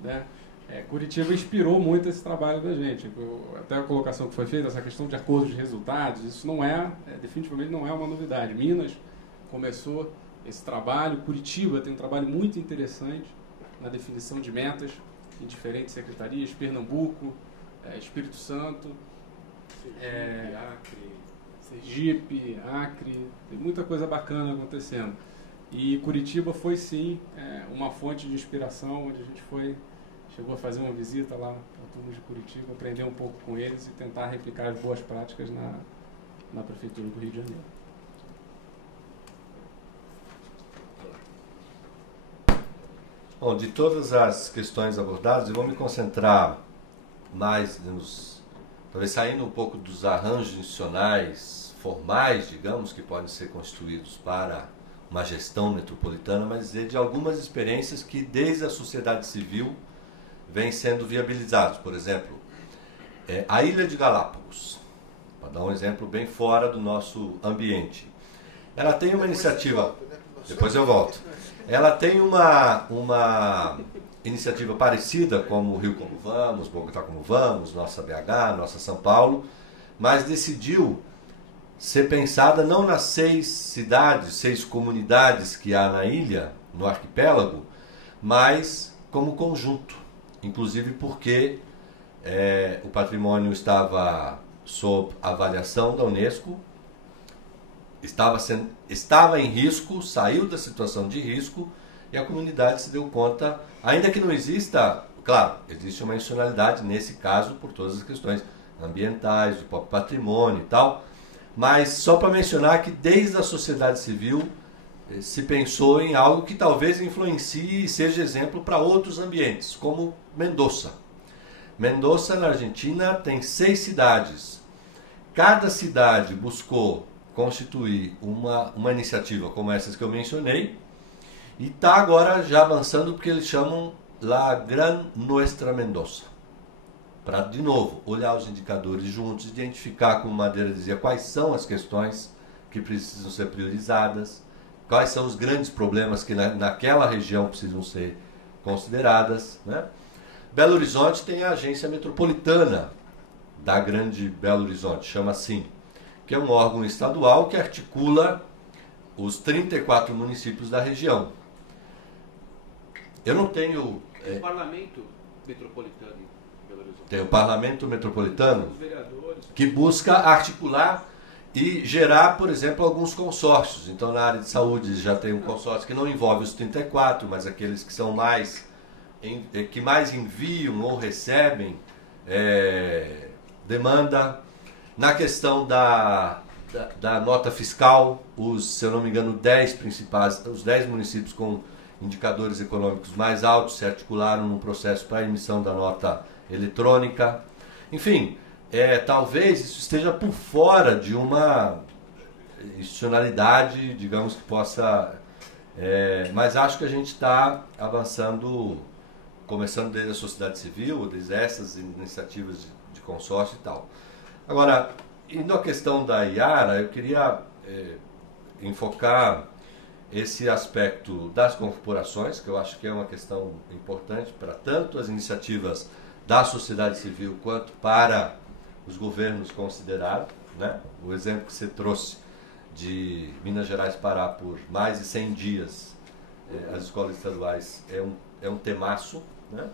né? Curitiba inspirou muito esse trabalho da gente. Até a colocação que foi feita, essa questão de acordos de resultados, isso não definitivamente não é uma novidade. Minas começou esse trabalho. Curitiba tem um trabalho muito interessante na definição de metas em diferentes secretarias, Pernambuco, Espírito Santo, Sergipe, Acre, tem muita coisa bacana acontecendo. E Curitiba foi sim uma fonte de inspiração, onde a gente chegou a fazer uma visita lá para turmas de Curitiba, aprender um pouco com eles e tentar replicar as boas práticas na Prefeitura do Rio de Janeiro. Bom, de todas as questões abordadas, eu vou me concentrar mais talvez saindo um pouco dos arranjos institucionais formais, digamos, que podem ser constituídos para uma gestão metropolitana, mas dizer de algumas experiências que desde a sociedade civil vêm sendo viabilizados. Por exemplo, a Ilha de Galápagos, para dar um exemplo bem fora do nosso ambiente. Ela tem uma iniciativa... Depois eu volto. Ela tem uma iniciativa parecida como o Rio Como Vamos, Bogotá Como Vamos, Nossa BH, Nossa São Paulo, mas decidiu ser pensada não nas 6 cidades, 6 comunidades que há na ilha, no arquipélago, mas como conjunto. Inclusive porque o patrimônio estava sob avaliação da Unesco, estava em risco, saiu da situação de risco e a comunidade se deu conta, ainda que não exista, claro, existe uma institucionalidade nesse caso por todas as questões ambientais, do próprio patrimônio e tal, mas só para mencionar que desde a sociedade civil se pensou em algo que talvez influencie e seja exemplo para outros ambientes, como Mendoza. Mendoza, na Argentina, tem 6 cidades. Cada cidade buscou constituir uma iniciativa como essas que eu mencionei e está agora já avançando porque eles chamam La Gran Nuestra Mendoza. Para, de novo, olhar os indicadores juntos, identificar, como Madeira dizia, quais são as questões que precisam ser priorizadas, quais são os grandes problemas que naquela região precisam ser consideradas, né? Belo Horizonte tem a Agência Metropolitana da Grande Belo Horizonte, chama assim, que é um órgão estadual que articula os 34 municípios da região. Eu não tenho... O Parlamento Metropolitano em Belo Horizonte. Tem o Parlamento Metropolitano, que busca articular e gerar, por exemplo, alguns consórcios. Então, na área de saúde já tem um consórcio que não envolve os 34, mas aqueles que são que mais enviam ou recebem demanda. Na questão da nota fiscal, se eu não me engano, os 10 municípios com indicadores econômicos mais altos se articularam num processo para a emissão da nota eletrônica. Enfim, talvez isso esteja por fora de uma institucionalidade, digamos, que possa... mas acho que a gente está avançando, começando desde a sociedade civil, desde essas iniciativas de consórcio e tal. Agora, indo à questão da Iara, eu queria enfocar esse aspecto das corporações, que eu acho que é uma questão importante para tanto as iniciativas da sociedade civil quanto para os governos considerados, né? O exemplo que você trouxe de Minas Gerais parar por mais de 100 dias as escolas estaduais é um temaço, né?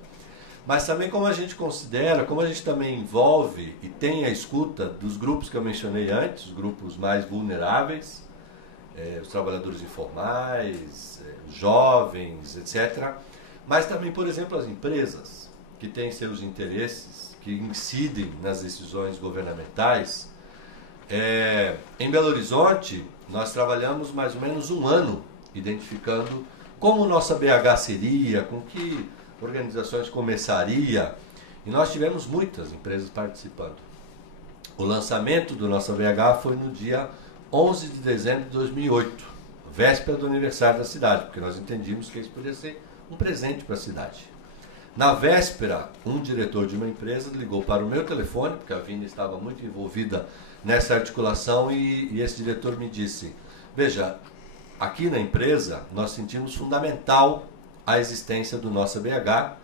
Mas também como a gente considera, como a gente também envolve e tem a escuta dos grupos que eu mencionei antes, os grupos mais vulneráveis, os trabalhadores informais, os jovens, etc. Mas também, por exemplo, as empresas que têm seus interesses, que incidem nas decisões governamentais. Em Belo Horizonte, nós trabalhamos mais ou menos um ano identificando como nossa BH seria, com que organizações começaria, e nós tivemos muitas empresas participando. O lançamento do nossa BH foi no dia 11 de dezembro de 2008, véspera do aniversário da cidade, porque nós entendíamos que isso poderia ser um presente para a cidade. Na véspera, um diretor de uma empresa ligou para o meu telefone, porque a Vina estava muito envolvida nessa articulação, e esse diretor me disse: veja, aqui na empresa nós sentimos fundamental a existência do nossa BH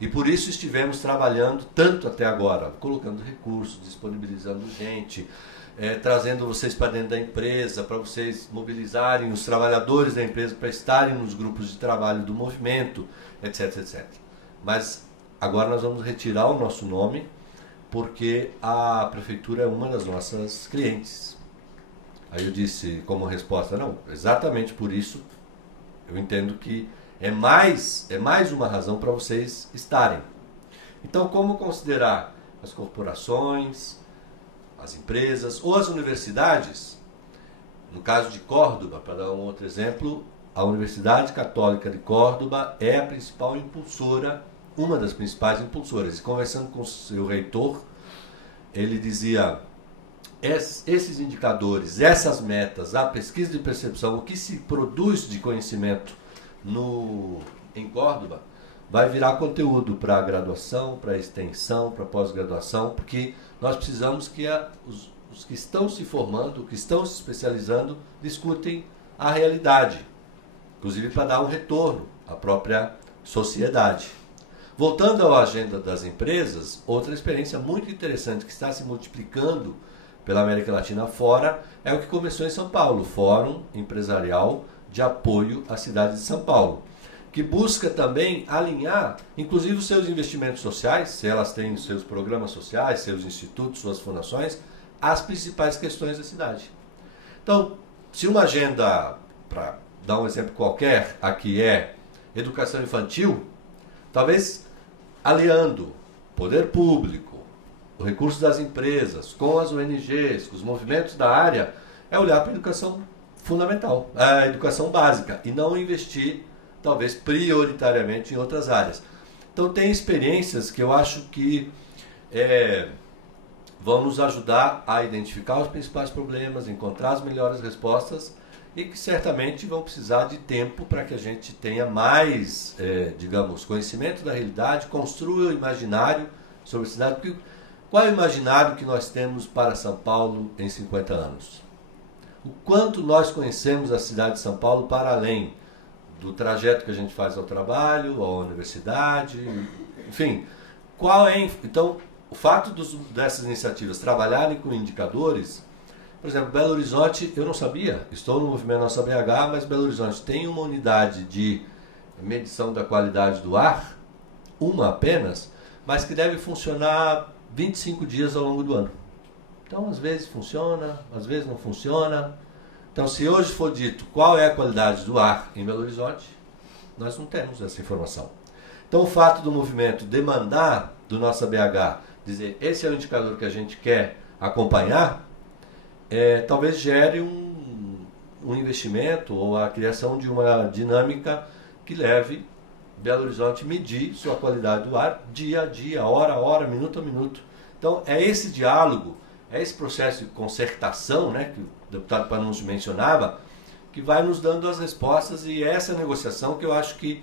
e por isso estivemos trabalhando tanto até agora, colocando recursos, disponibilizando gente, trazendo vocês para dentro da empresa, para vocês mobilizarem os trabalhadores da empresa para estarem nos grupos de trabalho do movimento, etc, etc. Mas agora nós vamos retirar o nosso nome, porque a prefeitura é uma das nossas clientes. Aí eu disse como resposta, não, exatamente por isso eu entendo que é mais uma razão para vocês estarem. Então, como considerar as corporações, as empresas ou as universidades? No caso de Córdoba, para dar um outro exemplo, a Universidade Católica de Córdoba é a principal impulsora, uma das principais impulsoras. E conversando com o seu reitor, ele dizia, esses indicadores, essas metas, a pesquisa de percepção, o que se produz de conhecimento em Córdoba, vai virar conteúdo para a graduação, para a extensão, para a pós-graduação, porque nós precisamos que os que estão se formando, que estão se especializando, discutem a realidade, inclusive para dar um retorno à própria sociedade. Voltando à agenda das empresas, outra experiência muito interessante que está se multiplicando pela América Latina fora é o que começou em São Paulo, o Fórum Empresarial de Apoio à Cidade de São Paulo, que busca também alinhar, inclusive os seus investimentos sociais, se elas têm seus programas sociais, seus institutos, suas fundações, às principais questões da cidade. Então, se uma agenda, para dar um exemplo qualquer, aqui é educação infantil, talvez aliando poder público, o recurso das empresas, com as ONGs, com os movimentos da área, é olhar para a educação fundamental, a educação básica, e não investir talvez prioritariamente em outras áreas. Então tem experiências que eu acho que vão nos ajudar a identificar os principais problemas, encontrar as melhores respostas e que certamente vão precisar de tempo para que a gente tenha mais, digamos, conhecimento da realidade, construa o imaginário sobre a cidade. Porque qual é o imaginário que nós temos para São Paulo em 50 anos? O quanto nós conhecemos a cidade de São Paulo para além do trajeto que a gente faz ao trabalho, à universidade, enfim. Então, o fato dessas iniciativas trabalharem com indicadores, por exemplo, Belo Horizonte, eu não sabia, estou no movimento Nossa BH, mas Belo Horizonte tem uma unidade de medição da qualidade do ar, uma apenas, mas que deve funcionar 25 dias ao longo do ano. Então, às vezes funciona, às vezes não funciona. Então, se hoje for dito qual é a qualidade do ar em Belo Horizonte, nós não temos essa informação. Então, o fato do movimento demandar do Nossa BH, dizer esse é o indicador que a gente quer acompanhar, talvez gere um investimento ou a criação de uma dinâmica que leve Belo Horizonte a medir sua qualidade do ar dia a dia, hora a hora, minuto a minuto. Então, é esse diálogo, é esse processo de concertação, né, que o deputado Panunzio mencionava, que vai nos dando as respostas, e essa negociação que eu acho que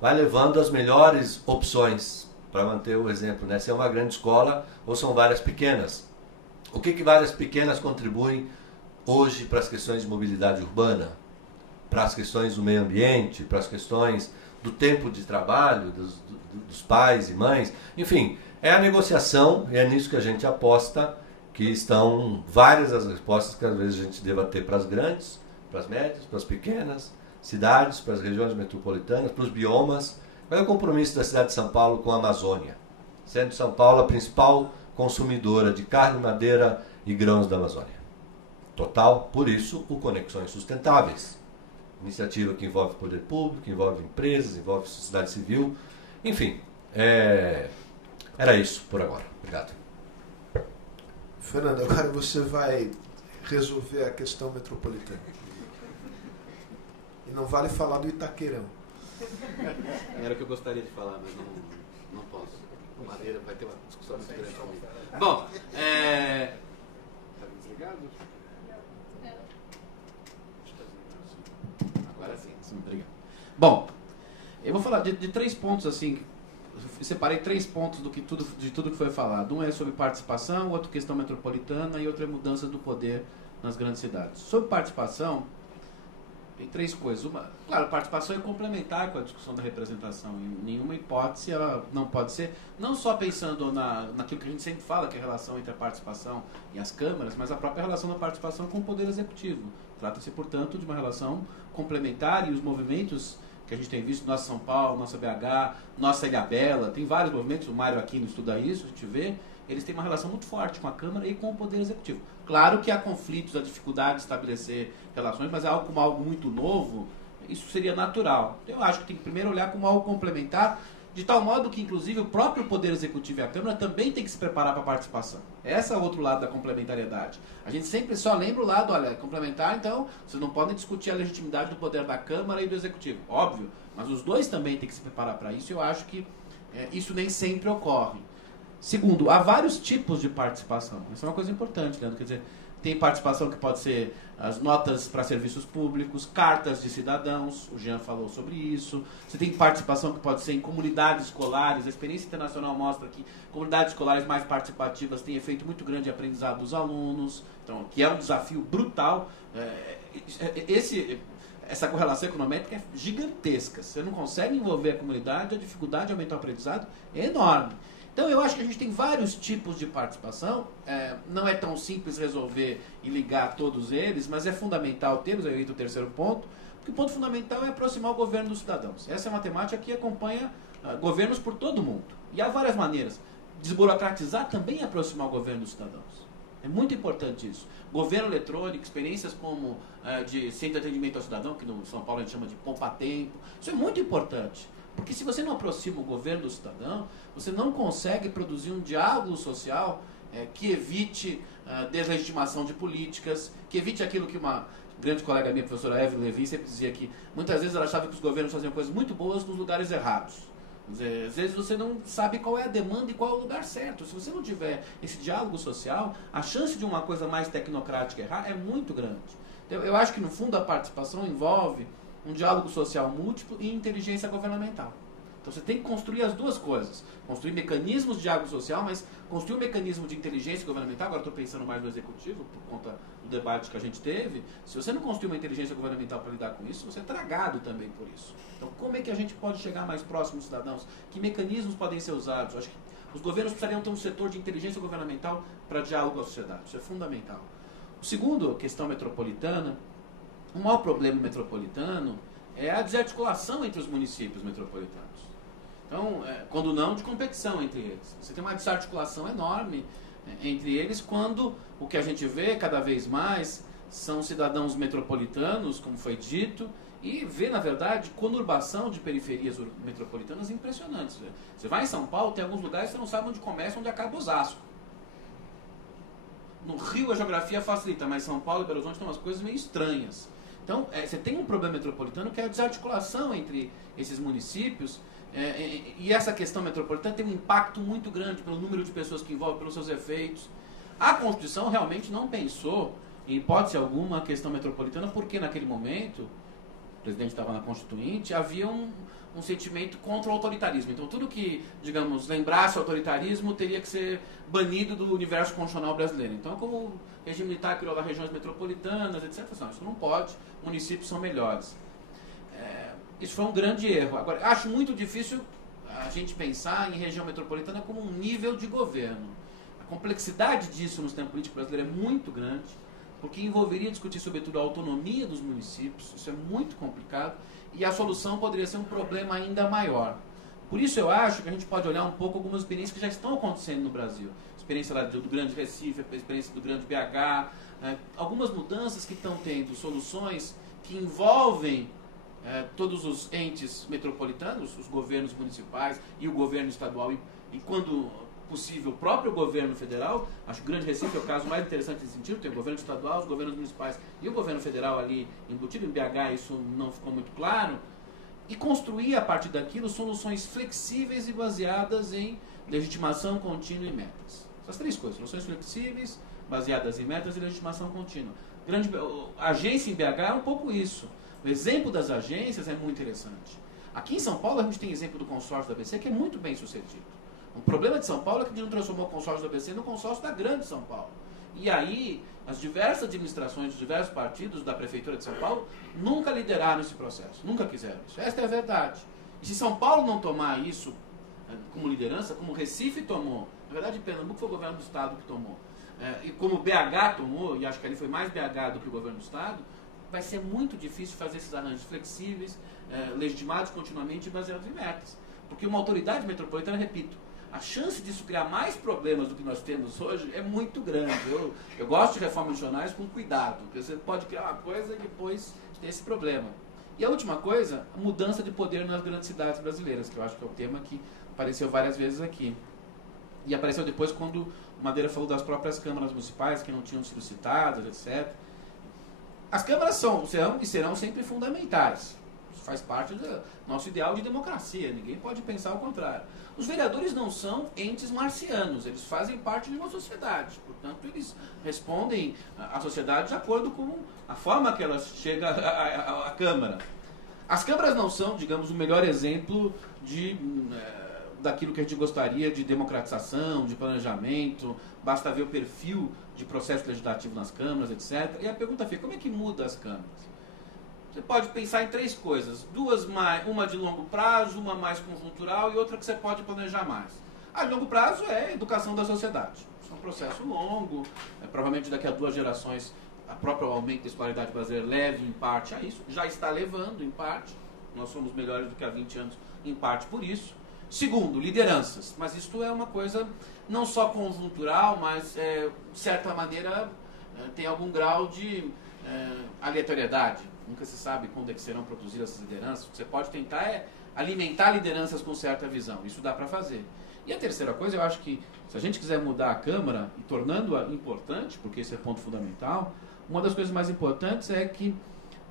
vai levando as melhores opções, para manter o exemplo, né, se é uma grande escola ou são várias pequenas. O que várias pequenas contribuem hoje para as questões de mobilidade urbana, para as questões do meio ambiente, para as questões do tempo de trabalho, dos pais e mães, enfim, é a negociação, e é nisso que a gente aposta, que estão várias as respostas que às vezes a gente deva ter para as grandes, para as médias, para as pequenas cidades, para as regiões metropolitanas, para os biomas. Qual é o compromisso da cidade de São Paulo com a Amazônia? Sendo São Paulo a principal consumidora de carne, madeira e grãos da Amazônia. Total, por isso, o Conexões Sustentáveis. Iniciativa que envolve poder público, envolve empresas, envolve sociedade civil. Enfim, era isso por agora. Obrigado. Fernando, agora você vai resolver a questão metropolitana. E não vale falar do Itaquerão. Era o que eu gostaria de falar, mas não posso. O Madeira vai ter uma discussão muito grande comigo. Bom, Está desligado? Agora sim. Obrigado. Bom, eu vou falar de 3 pontos assim. Separei 3 pontos de tudo que foi falado. Um é sobre participação, outro questão metropolitana e outra é mudança do poder nas grandes cidades. Sobre participação, Tem 3 coisas. Uma, claro, a participação é complementar com a discussão da representação. Em nenhuma hipótese ela não pode ser, não só pensando naquilo que a gente sempre fala, que é a relação entre a participação e as câmaras, mas a própria relação da participação com o Poder Executivo. Trata-se, portanto, de uma relação complementar, e os movimentos que a gente tem visto, Nossa São Paulo, Nossa BH, Nossa Ilhabela, tem vários movimentos, o Mário Aquino estuda isso, a gente vê, eles têm uma relação muito forte com a Câmara e com o Poder Executivo. Claro que há conflitos, há dificuldade de estabelecer relações, mas é algo como algo muito novo, isso seria natural. Eu acho que tem que primeiro olhar como algo complementar, de tal modo que, inclusive, o próprio Poder Executivo e a Câmara também tem que se preparar para a participação. Esse é o outro lado da complementariedade. A gente sempre só lembra o lado, olha, complementar, então, vocês não podem discutir a legitimidade do poder da Câmara e do Executivo. Óbvio, mas os dois também têm que se preparar para isso, e eu acho que isso nem sempre ocorre. Segundo, há vários tipos de participação. Isso é uma coisa importante, Leandro. Quer dizer, tem participação que pode ser as notas para serviços públicos, cartas de cidadãos, o Jean falou sobre isso. Você tem participação que pode ser em comunidades escolares. A experiência internacional mostra que comunidades escolares mais participativas têm efeito muito grande de aprendizado dos alunos, então, que é um desafio brutal. Essa correlação econométrica é gigantesca. Você não consegue envolver a comunidade, a dificuldade de aumentar o aprendizado é enorme. Então, eu acho que a gente tem vários tipos de participação. Não é tão simples resolver e ligar todos eles, mas é fundamental termos, aí o terceiro ponto, porque o ponto fundamental é aproximar o governo dos cidadãos. Essa é uma temática que acompanha governos por todo o mundo. E há várias maneiras. Desburocratizar também é aproximar o governo dos cidadãos. É muito importante isso. Governo eletrônico, experiências como de centro de atendimento ao cidadão, que no São Paulo a gente chama de poupa-tempo. Isso é muito importante. Porque se você não aproxima o governo do cidadão, você não consegue produzir um diálogo social que evite deslegitimação de políticas, que evite aquilo que uma grande colega minha, a professora Evelyn Levin, sempre dizia que muitas vezes ela achava que os governos faziam coisas muito boas nos lugares errados. Às vezes você não sabe qual é a demanda e qual é o lugar certo. Se você não tiver esse diálogo social, a chance de uma coisa mais tecnocrática errar é muito grande. Então, eu acho que no fundo a participação envolve um diálogo social múltiplo e inteligência governamental. Então você tem que construir as duas coisas. Construir mecanismos de diálogo social, mas construir um mecanismo de inteligência governamental. Agora estou pensando mais no executivo, por conta do debate que a gente teve. Se você não construir uma inteligência governamental para lidar com isso, você é tragado também por isso. Então como é que a gente pode chegar mais próximo dos cidadãos? Que mecanismos podem ser usados? Eu acho que os governos precisariam ter um setor de inteligência governamental para diálogo com a sociedade. Isso é fundamental. O segundo, a questão metropolitana. O maior problema metropolitano é a desarticulação entre os municípios metropolitanos. Então, quando não, de competição entre eles. Você tem uma desarticulação enorme entre eles quando o que a gente vê cada vez mais são cidadãos metropolitanos, como foi dito, e vê, na verdade, conurbação de periferias metropolitanas impressionantes. Você vai em São Paulo, tem alguns lugares que você não sabe onde começa, onde acaba Osasco. No Rio a geografia facilita, mas São Paulo e Belo Horizonte tem umas coisas meio estranhas. Então, você tem um problema metropolitano que é a desarticulação entre esses municípios, e essa questão metropolitana tem um impacto muito grande pelo número de pessoas que envolve, pelos seus efeitos. A Constituição realmente não pensou, em hipótese alguma, a questão metropolitana, porque naquele momento, o presidente estava na Constituinte, havia um sentimento contra o autoritarismo. Então, tudo que, digamos, lembrasse o autoritarismo teria que ser banido do universo constitucional brasileiro. Então, como o regime militar criou lá regiões metropolitanas, etc., não, isso não pode, municípios são melhores. Isso foi um grande erro. Agora, acho muito difícil a gente pensar em região metropolitana como um nível de governo. A complexidade disso no sistema político brasileiro é muito grande, porque envolveria discutir, sobretudo, a autonomia dos municípios. Isso é muito complicado, e a solução poderia ser um problema ainda maior. Por isso eu acho que a gente pode olhar um pouco algumas experiências que já estão acontecendo no Brasil. A experiência lá do Grande Recife, a experiência do Grande BH, algumas mudanças que estão tendo soluções que envolvem todos os entes metropolitanos, os governos municipais e o governo estadual, e quando possível o próprio governo federal. Acho que o Grande Recife é o caso mais interessante nesse sentido. Tem o governo estadual, os governos municipais e o governo federal ali embutido. Em BH isso não ficou muito claro. E construir a partir daquilo soluções flexíveis e baseadas em legitimação contínua e metas. Essas três coisas: soluções flexíveis, baseadas em metas e legitimação contínua. A agência em BH é um pouco isso. O exemplo das agências é muito interessante. Aqui em São Paulo a gente tem exemplo do consórcio da ABC, que é muito bem sucedido. O problema de São Paulo é que a gente não transformou o consórcio da ABC no consórcio da Grande São Paulo. E aí, as diversas administrações dos diversos partidos da Prefeitura de São Paulo nunca lideraram esse processo, nunca quiseram isso. Esta é a verdade. E se São Paulo não tomar isso como liderança, como Recife tomou, na verdade Pernambuco foi o governo do Estado que tomou, e como BH tomou, e acho que ali foi mais BH do que o governo do Estado, vai ser muito difícil fazer esses arranjos flexíveis, legitimados continuamente e baseados em metas. Porque uma autoridade metropolitana, repito, a chance disso criar mais problemas do que nós temos hoje é muito grande. Eu gosto de reformas institucionais com cuidado, porque você pode criar uma coisa e depois ter esse problema. E a última coisa, a mudança de poder nas grandes cidades brasileiras, que eu acho que é o tema que apareceu várias vezes aqui. E apareceu depois quando o Madeira falou das próprias câmaras municipais, que não tinham sido citadas, etc. As câmaras serão e serão sempre fundamentais. Isso faz parte do nosso ideal de democracia. Ninguém pode pensar o contrário. Os vereadores não são entes marcianos. Eles fazem parte de uma sociedade. Portanto, eles respondem à sociedade de acordo com a forma que ela chega à Câmara. As câmaras não são, digamos, o melhor exemplo daquilo que a gente gostaria de democratização, de planejamento. Basta ver o perfil de processo legislativo nas câmaras, etc. E a pergunta fica, como é que muda as câmaras? Você pode pensar em três coisas. Uma de longo prazo, uma mais conjuntural e outra que você pode planejar mais. A de longo prazo é a educação da sociedade. Isso é um processo longo. Provavelmente daqui a 2 gerações a própria aumento da escolaridade brasileira leve em parte a isso. Já está levando em parte. Nós somos melhores do que há 20 anos em parte por isso. Segundo, lideranças. Mas isto é uma coisa não só conjuntural, mas de certa maneira tem algum grau de aleatoriedade. Nunca se sabe quando é que serão produzidas essas lideranças. O que você pode tentar é alimentar lideranças com certa visão. Isso dá para fazer. E a terceira coisa, eu acho que se a gente quiser mudar a Câmara e tornando-a importante, porque esse é ponto fundamental, uma das coisas mais importantes é que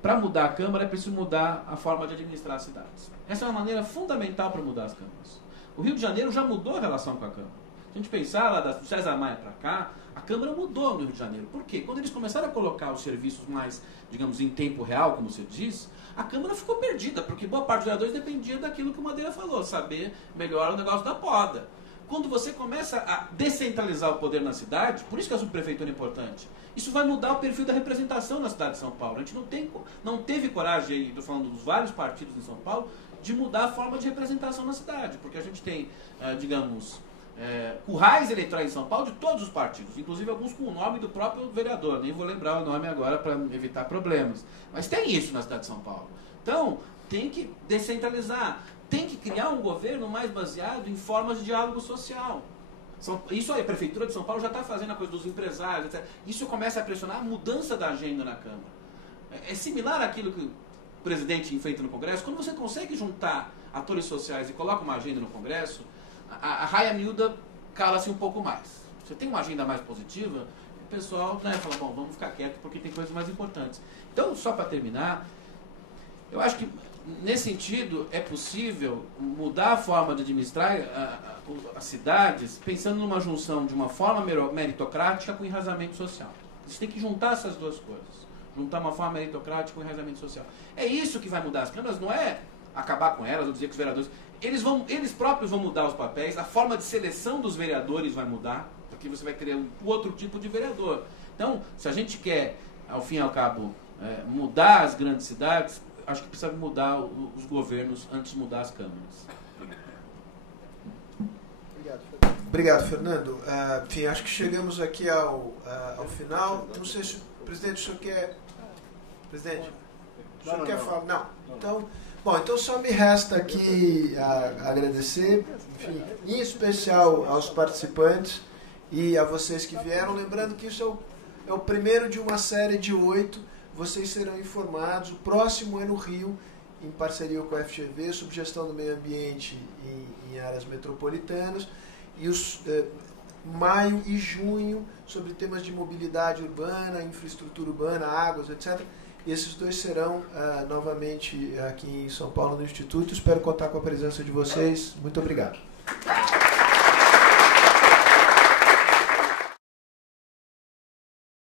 para mudar a Câmara é preciso mudar a forma de administrar as cidades. Essa é uma maneira fundamental para mudar as câmaras. O Rio de Janeiro já mudou a relação com a Câmara. Se a gente pensar lá do César Maia para cá, a Câmara mudou no Rio de Janeiro. Por quê? Quando eles começaram a colocar os serviços mais, digamos, em tempo real, como você diz, a Câmara ficou perdida, porque boa parte dos vereadores dependia daquilo que o Madeira falou, saber melhor o negócio da poda. Quando você começa a descentralizar o poder na cidade, por isso que a subprefeitura é importante, isso vai mudar o perfil da representação na cidade de São Paulo. A gente não teve coragem, estou falando dos vários partidos em São Paulo, de mudar a forma de representação na cidade, porque a gente tem, digamos, currais eleitorais em São Paulo de todos os partidos, inclusive alguns com o nome do próprio vereador, nem vou lembrar o nome agora para evitar problemas, mas tem isso na cidade de São Paulo. Então, tem que descentralizar, tem que criar um governo mais baseado em formas de diálogo social. Isso aí, a Prefeitura de São Paulo já está fazendo a coisa dos empresários, etc. Isso começa a pressionar a mudança da agenda na Câmara. É similar àquilo que o presidente enfrenta no Congresso. Quando você consegue juntar atores sociais e coloca uma agenda no Congresso, a raia miúda cala-se um pouco mais. Você tem uma agenda mais positiva, o pessoal fala, bom, vamos ficar quieto porque tem coisas mais importantes. Então, só para terminar, eu acho que nesse sentido é possível mudar a forma de administrar as cidades pensando numa junção de uma forma meritocrática com enraizamento social. Você tem que juntar essas duas coisas. Juntar uma forma meritocrática com enraizamento social. É isso que vai mudar as câmaras, não é acabar com elas ou dizer que os vereadores... Eles próprios vão mudar os papéis, a forma de seleção dos vereadores vai mudar, porque você vai ter um outro tipo de vereador. Então, se a gente quer, ao fim e ao cabo, mudar as grandes cidades, acho que precisa mudar os governos antes de mudar as câmaras. Obrigado, Fernando. Enfim, acho que chegamos aqui ao final. Não sei se o presidente, o senhor quer... Presidente, o senhor quer falar? Não. Então só me resta aqui agradecer, enfim, em especial aos participantes e a vocês que vieram. Lembrando que isso é o primeiro de uma série de 8. Vocês serão informados. O próximo é no Rio, em parceria com a FGV, sob gestão do meio ambiente em áreas metropolitanas. E maio e junho, sobre temas de mobilidade urbana, infraestrutura urbana, águas, etc. E esses 2 serão novamente aqui em São Paulo, no Instituto. Espero contar com a presença de vocês. Muito obrigado.